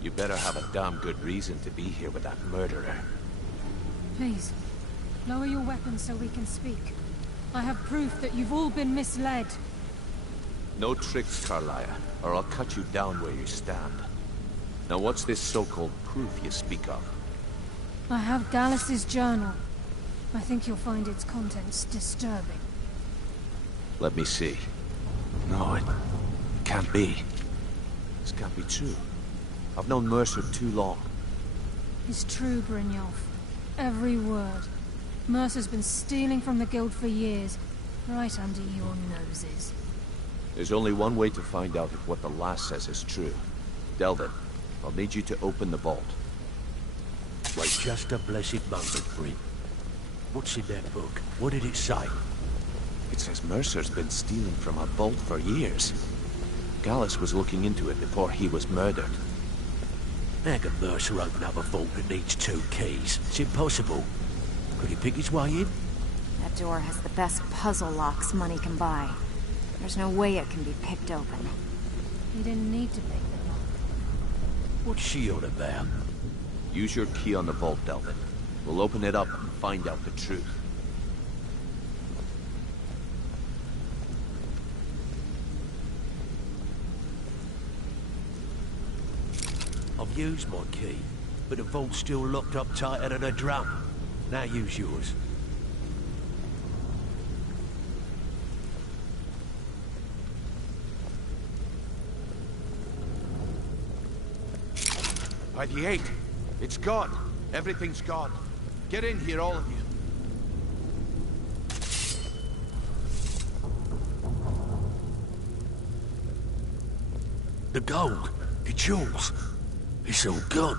You better have a damn good reason to be here with that murderer. Please, lower your weapons so we can speak. I have proof that you've all been misled. No tricks, Carlia, or I'll cut you down where you stand. Now what's this so-called proof you speak of? I have Gallus's journal. I think you'll find its contents disturbing. Let me see. No, it can't be. This can't be true. I've known Mercer too long. It's true, Brynjolf. Every word. Mercer's been stealing from the Guild for years, right under your noses. There's only one way to find out if what the lass says is true. Delvin, I'll need you to open the vault. Wait just a blessed moment, Bryn. What's in that book? What did it say? It says Mercer's been stealing from a vault for years. Gallus was looking into it before he was murdered. How can Mercer open up a vault that needs 2 keys? It's impossible. Could he pick his way in? That door has the best puzzle locks money can buy. There's no way it can be picked open. He didn't need to pick the lock. What's she on about? Use your key on the vault, Delvin. We'll open it up and find out the truth. I've used my key, but the vault's still locked up tighter than a drum. Now use yours. By the 8th, it's gone. Everything's gone. Get in here, all of you. The gold. It's yours. It's all gone.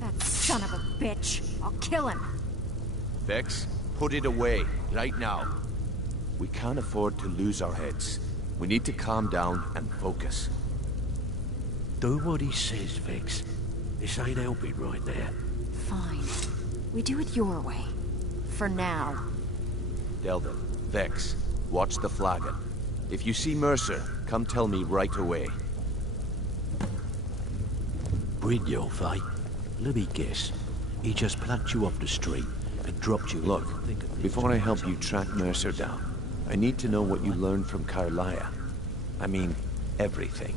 That son of a bitch. I'll kill him. Vex, put it away, right now. We can't afford to lose our heads. We need to calm down and focus. Do what he says, Vex. This ain't helping right now. Fine. We do it your way. For now. Delvin, Vex, watch the flagon. If you see Mercer, come tell me right away. Brynjolf, eh? Let me guess. He just plucked you off the street and dropped you. Look, before I help you track Mercer down, I need to know what you learned from Carlia. I mean, everything.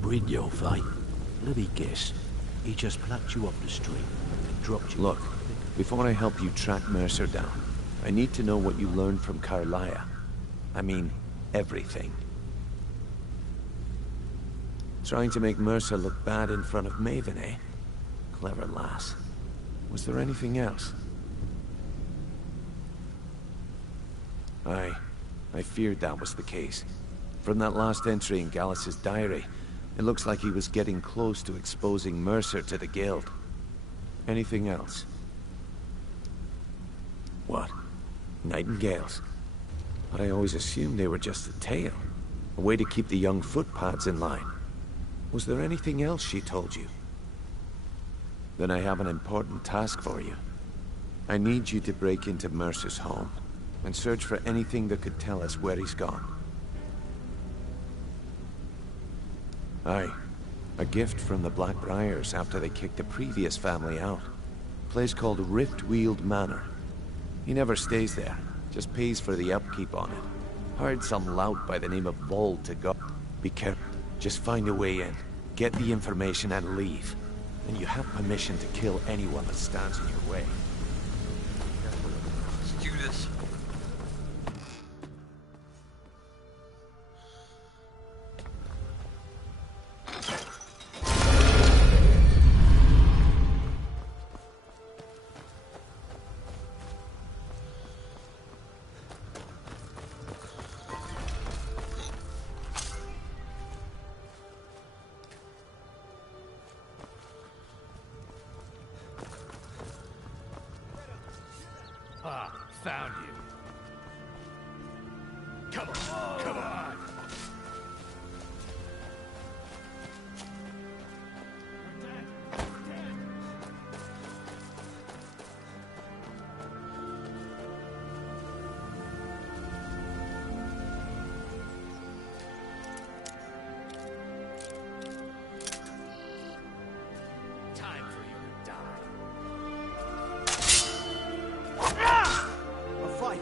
Brynjolf, eh? Let me guess. He just plucked you off the street and dropped you. Look, before I help you track Mercer down, I need to know what you learned from Carlia. I mean, everything. Trying to make Mercer look bad in front of Maven, eh? Clever lass. Was there anything else? Aye. I feared that was the case. From that last entry in Gallus's diary, it looks like he was getting close to exposing Mercer to the Guild. Anything else? What? Nightingales? But I always assumed they were just a tale. A way to keep the young footpads in line. Was there anything else she told you? Then I have an important task for you. I need you to break into Mercer's home and search for anything that could tell us where he's gone. Aye. A gift from the Blackbriars after they kicked the previous family out. A place called Riftweald Manor. He never stays there, just pays for the upkeep on it. Hired some lout by the name of Vold to go. Be careful. Just find a way in, get the information and leave. And you have permission to kill anyone that stands in your way. Let's do this. Ah, found you. Come on, come on. Time for you to die. A fight.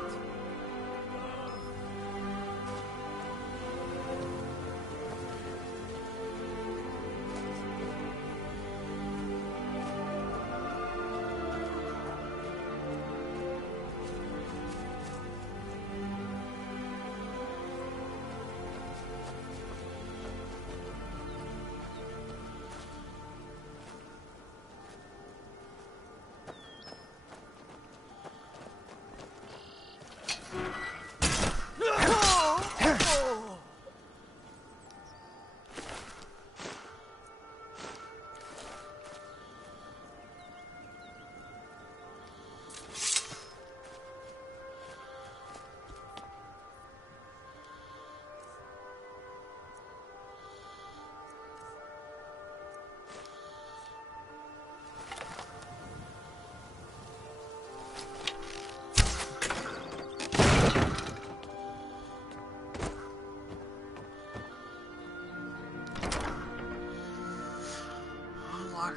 Unlock.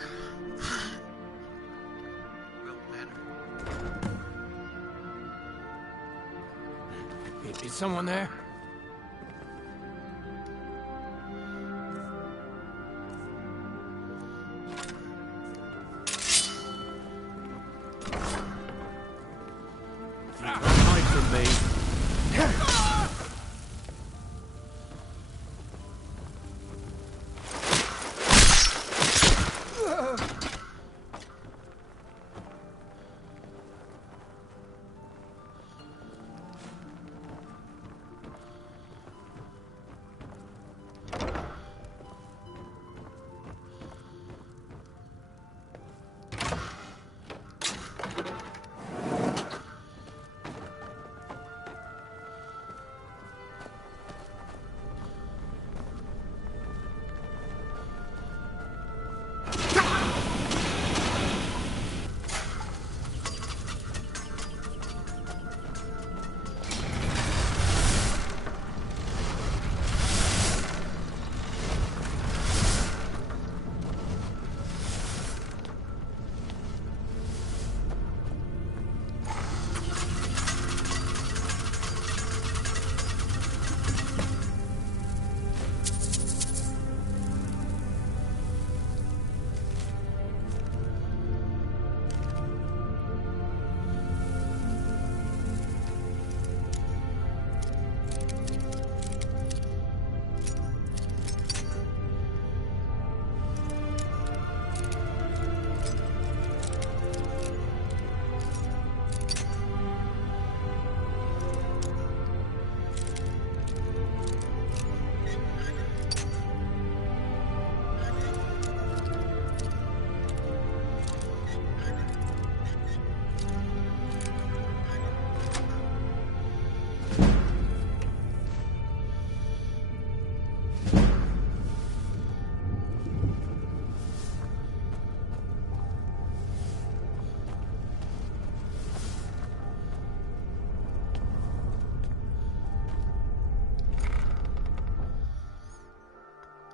Is someone there? Hide from me.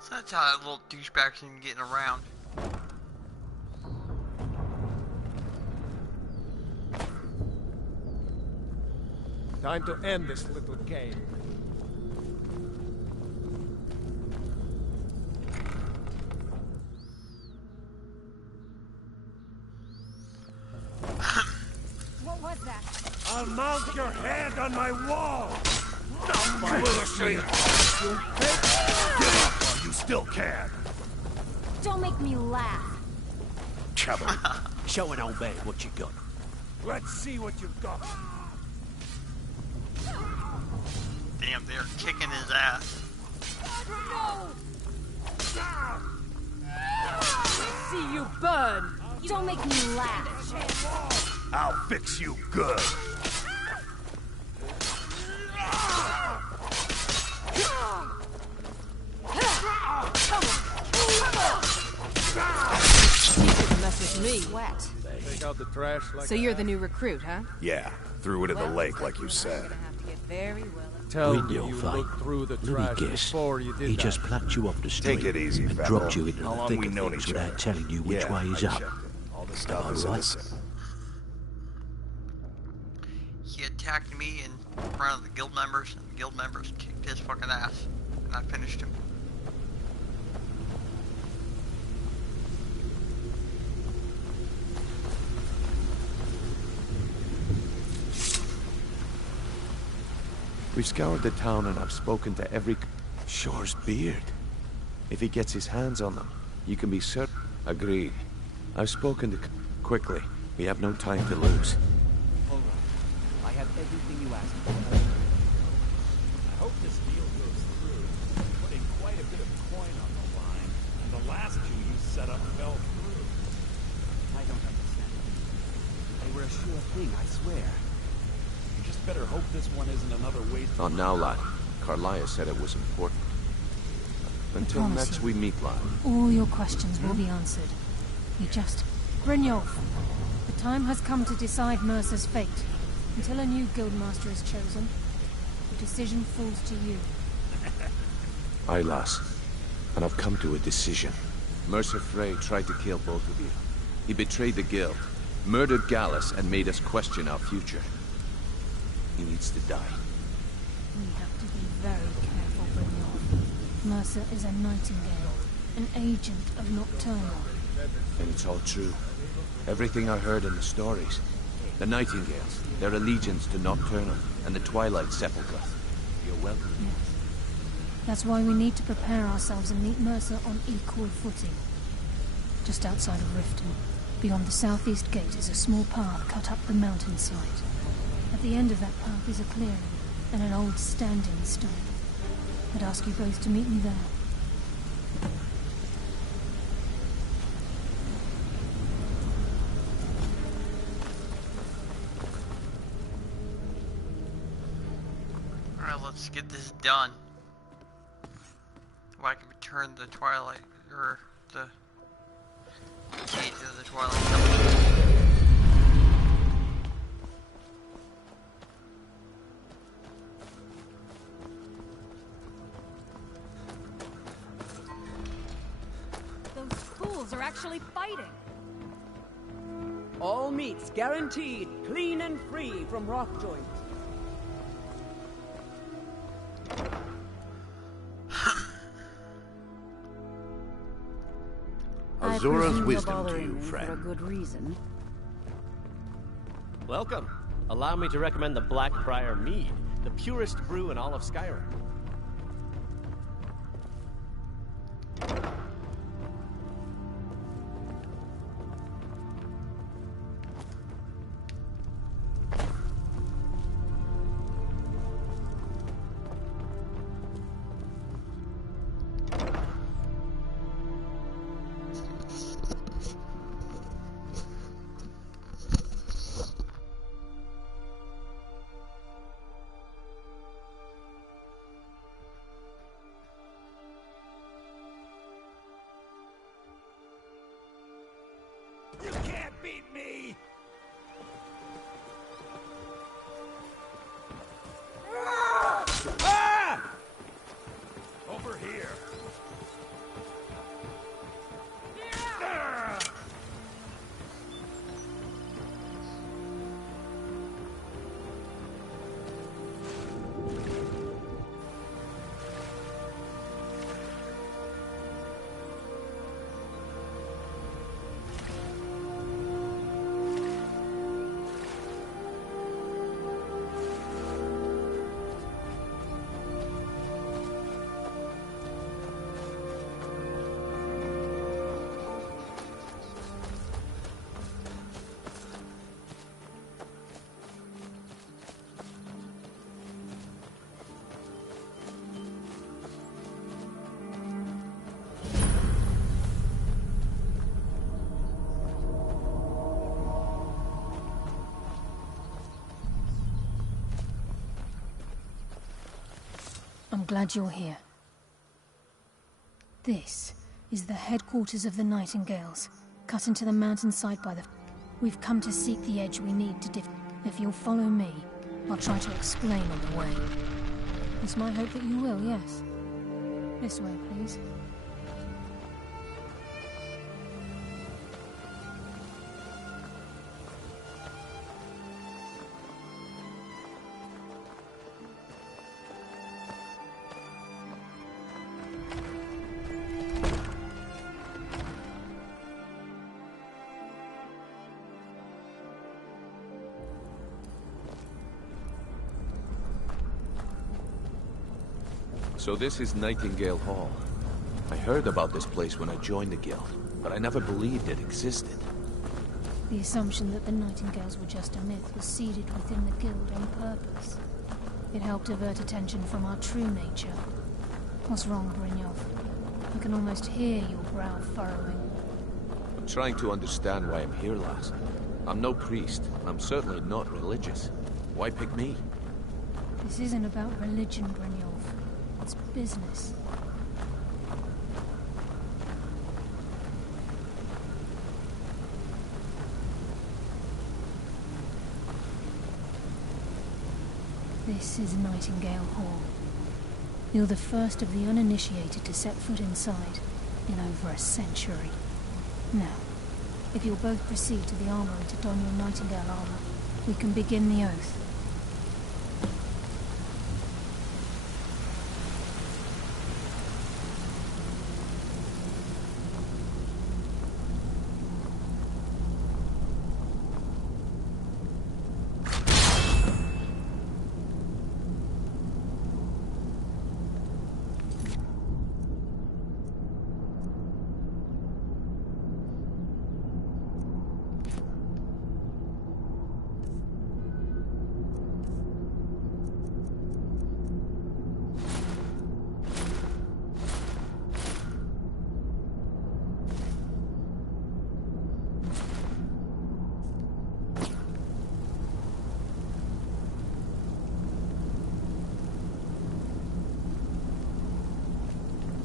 So that's how that little douchebag's been getting around. Time to end this little game. What was that? I'll mount your head on my wall! Not my pussy! You think? Give up while you still can! Don't make me laugh. Come on. Show an old man what you got. Let's see what you've got. Damn, they're kicking his ass. See you burn! Don't make me laugh. I'll fix you good. You couldn't mess with me. Wet. Take out the trash like So you're the new recruit, huh? Yeah, threw it in the lake like you said. Tell In me your you fight, looked through the let me trash guess. before you did He that. just plucked you off the street Take it easy, and fella. dropped you into How the long thick we of known things each without other? telling you which Yeah, way is I up. checked it. All the stuff Am I is in right? the same. He attacked me in front of the guild members, and the guild members kicked his fucking ass. And I finished him. We've scoured the town and I've spoken to every... Shore's beard. If he gets his hands on them, you can be certain... Agreed. I've spoken to... Quickly. We have no time to lose. All right. I have everything you asked for. I hope this deal goes through. Putting quite a bit of coin on the line, and the last two you set up fell through. I don't understand. They were a sure thing, I swear. You just better hope this one isn't another waste. Not now, lad. Carlia said it was important. Until promise next you. we meet, lad. All your questions will be answered. You just... Brynjolf, the time has come to decide Mercer's fate. Until a new guildmaster is chosen, the decision falls to you. Aye, lass. And I've come to a decision. Mercer Frey tried to kill both of you. He betrayed the guild, murdered Gallus, and made us question our future. He needs to die. We have to be very careful, Brynjolf. Mercer is a nightingale, an agent of Nocturnal. And it's all true. Everything I heard in the stories. The Nightingales, their allegiance to Nocturnal, and the Twilight Sepulchre. You're welcome. Yes. That's why we need to prepare ourselves and meet Mercer on equal footing. Just outside of Riften, beyond the southeast gate, is a small path cut up the mountainside. At the end of that path is a clearing, and an old standing stone. I'd ask you both to meet me there. Alright, let's get this done. So I can return the Twilight, or the gate of the Twilight Temple. Those fools are actually fighting. All meats guaranteed, clean and free from rock joints. Azura's wisdom to bothering you, me for a friend. good reason. Welcome. Allow me to recommend the Blackbriar Mead, the purest brew in all of Skyrim. You can't beat me! Ah! Over here. I'm glad you're here. This is the headquarters of the Nightingales, cut into the mountainside by the... We've come to seek the edge we need to If you'll follow me, I'll try to explain on the way. It's my hope that you will, yes. This way, please. So this is Nightingale Hall. I heard about this place when I joined the guild, but I never believed it existed. The assumption that the Nightingales were just a myth was seeded within the guild on purpose. It helped avert attention from our true nature. What's wrong, Brynjolf? I can almost hear your brow furrowing. I'm trying to understand why I'm here, lass. I'm no priest, and I'm certainly not religious. Why pick me? This isn't about religion, Brynjolf. It's business. This is Nightingale Hall. You're the first of the uninitiated to set foot inside in over a century. Now, if you'll both proceed to the armory to don your Nightingale armor, we can begin the oath.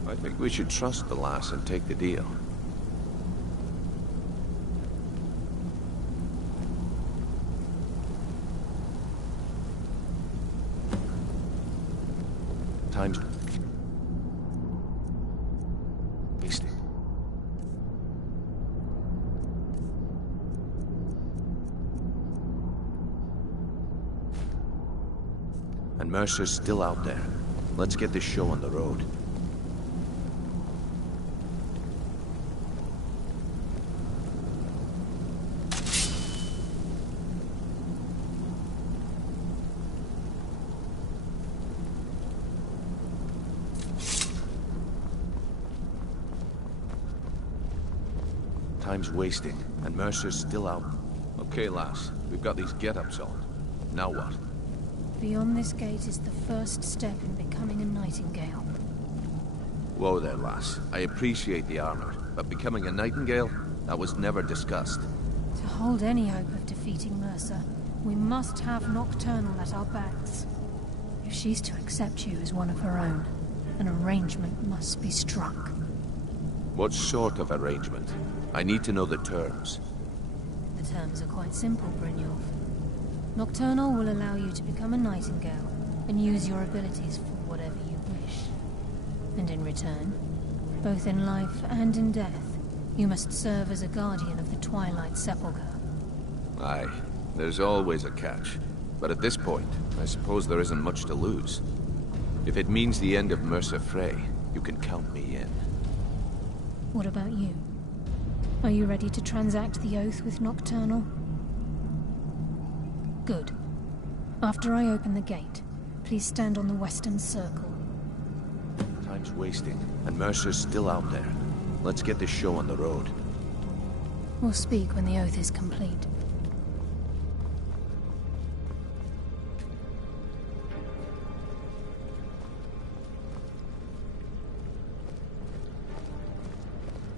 I think we should trust the lass and take the deal. Time's wasted. And Mercer's still out there. Let's get this show on the road. Time's wasting, and Mercer's still out. Okay, lass, we've got these get-ups on. Now what? Beyond this gate is the first step in becoming a Nightingale. Whoa there, lass. I appreciate the armor, but becoming a Nightingale? That was never discussed. To hold any hope of defeating Mercer, we must have Nocturnal at our backs. If she's to accept you as one of her own, an arrangement must be struck. What sort of arrangement? I need to know the terms. The terms are quite simple, Brynjolf. Nocturnal will allow you to become a Nightingale and use your abilities for whatever you wish. And in return, both in life and in death, you must serve as a guardian of the Twilight Sepulchre. Aye, there's always a catch. But at this point, I suppose there isn't much to lose. If it means the end of Mercer Frey, you can count me in. What about you? Are you ready to transact the oath with Nocturnal? Good. After I open the gate, please stand on the western circle. Time's wasting, and Mercer's still out there. Let's get this show on the road. We'll speak when the oath is complete.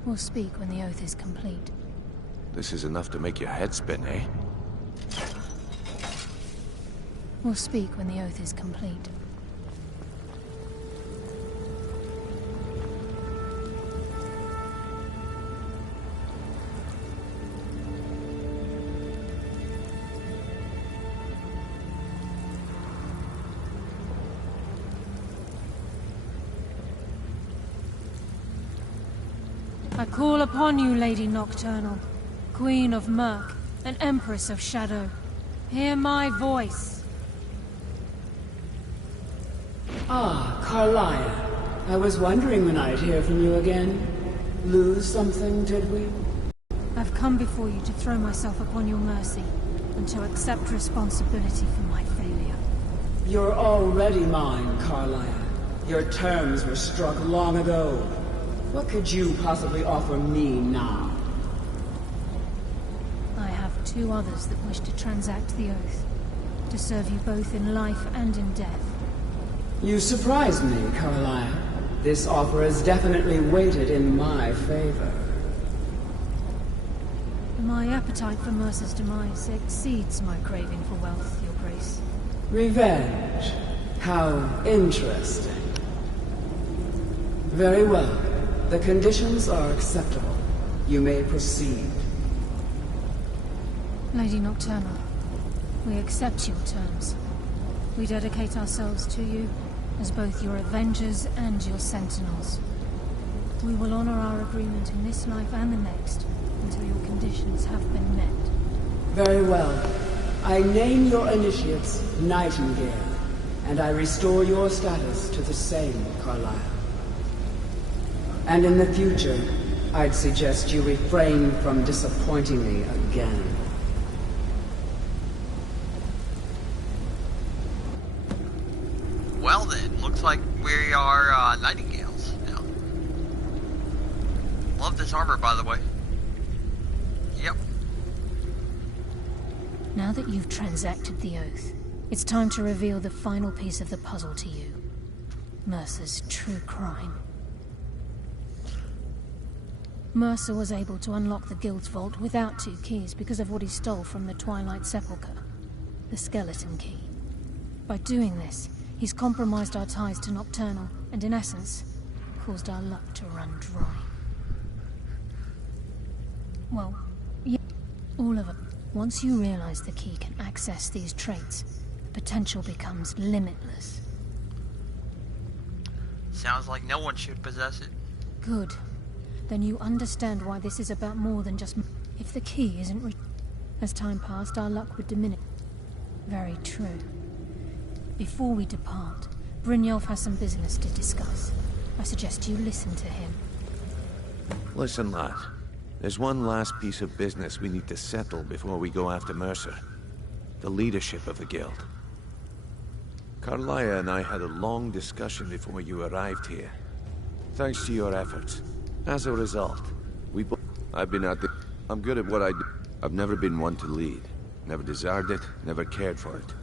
We'll speak when the oath is complete. This is enough to make your head spin, eh? We'll speak when the oath is complete. I call upon you, Lady Nocturnal, Queen of Murk, and Empress of Shadow. Hear my voice. Ah, Carlia. I was wondering when I'd hear from you again. Lose something, did we? I've come before you to throw myself upon your mercy, and to accept responsibility for my failure. You're already mine, Carlia. Your terms were struck long ago. What could you possibly offer me now? I have two others that wish to transact the oath, to serve you both in life and in death. You surprise me, Carlia. This offer is definitely weighted in my favor. My appetite for Mercer's demise exceeds my craving for wealth, Your Grace. Revenge. How interesting. Very well. The conditions are acceptable. You may proceed. Lady Nocturnal, we accept your terms. We dedicate ourselves to you as both your avengers and your sentinels. We will honor our agreement in this life and the next until your conditions have been met. Very well. I name your initiates Nightingale, and I restore your status to the same, Carlisle. And in the future, I'd suggest you refrain from disappointing me again. Well then, looks like we are Nightingales now. Love this armor, by the way. Yep. Now that you've transacted the oath, it's time to reveal the final piece of the puzzle to you. Mercer's true crime. Mercer was able to unlock the Guild's vault without 2 keys because of what he stole from the Twilight Sepulchre, the skeleton key. By doing this, he's compromised our ties to Nocturnal, and in essence, caused our luck to run dry. Well, yeah, all of it. Once you realize the key can access these traits, the potential becomes limitless. Sounds like no one should possess it. Good. Then you understand why this is about more than just... If the key isn't... As time passed, our luck would diminish. Very true. Before we depart, Brynjolf has some business to discuss. I suggest you listen to him. Listen, lad. There's one last piece of business we need to settle before we go after Mercer. The leadership of the Guild. Carlia and I had a long discussion before you arrived here. Thanks to your efforts. As a result, I've been at the... I'm good at what I do. I've never been one to lead. Never desired it, never cared for it.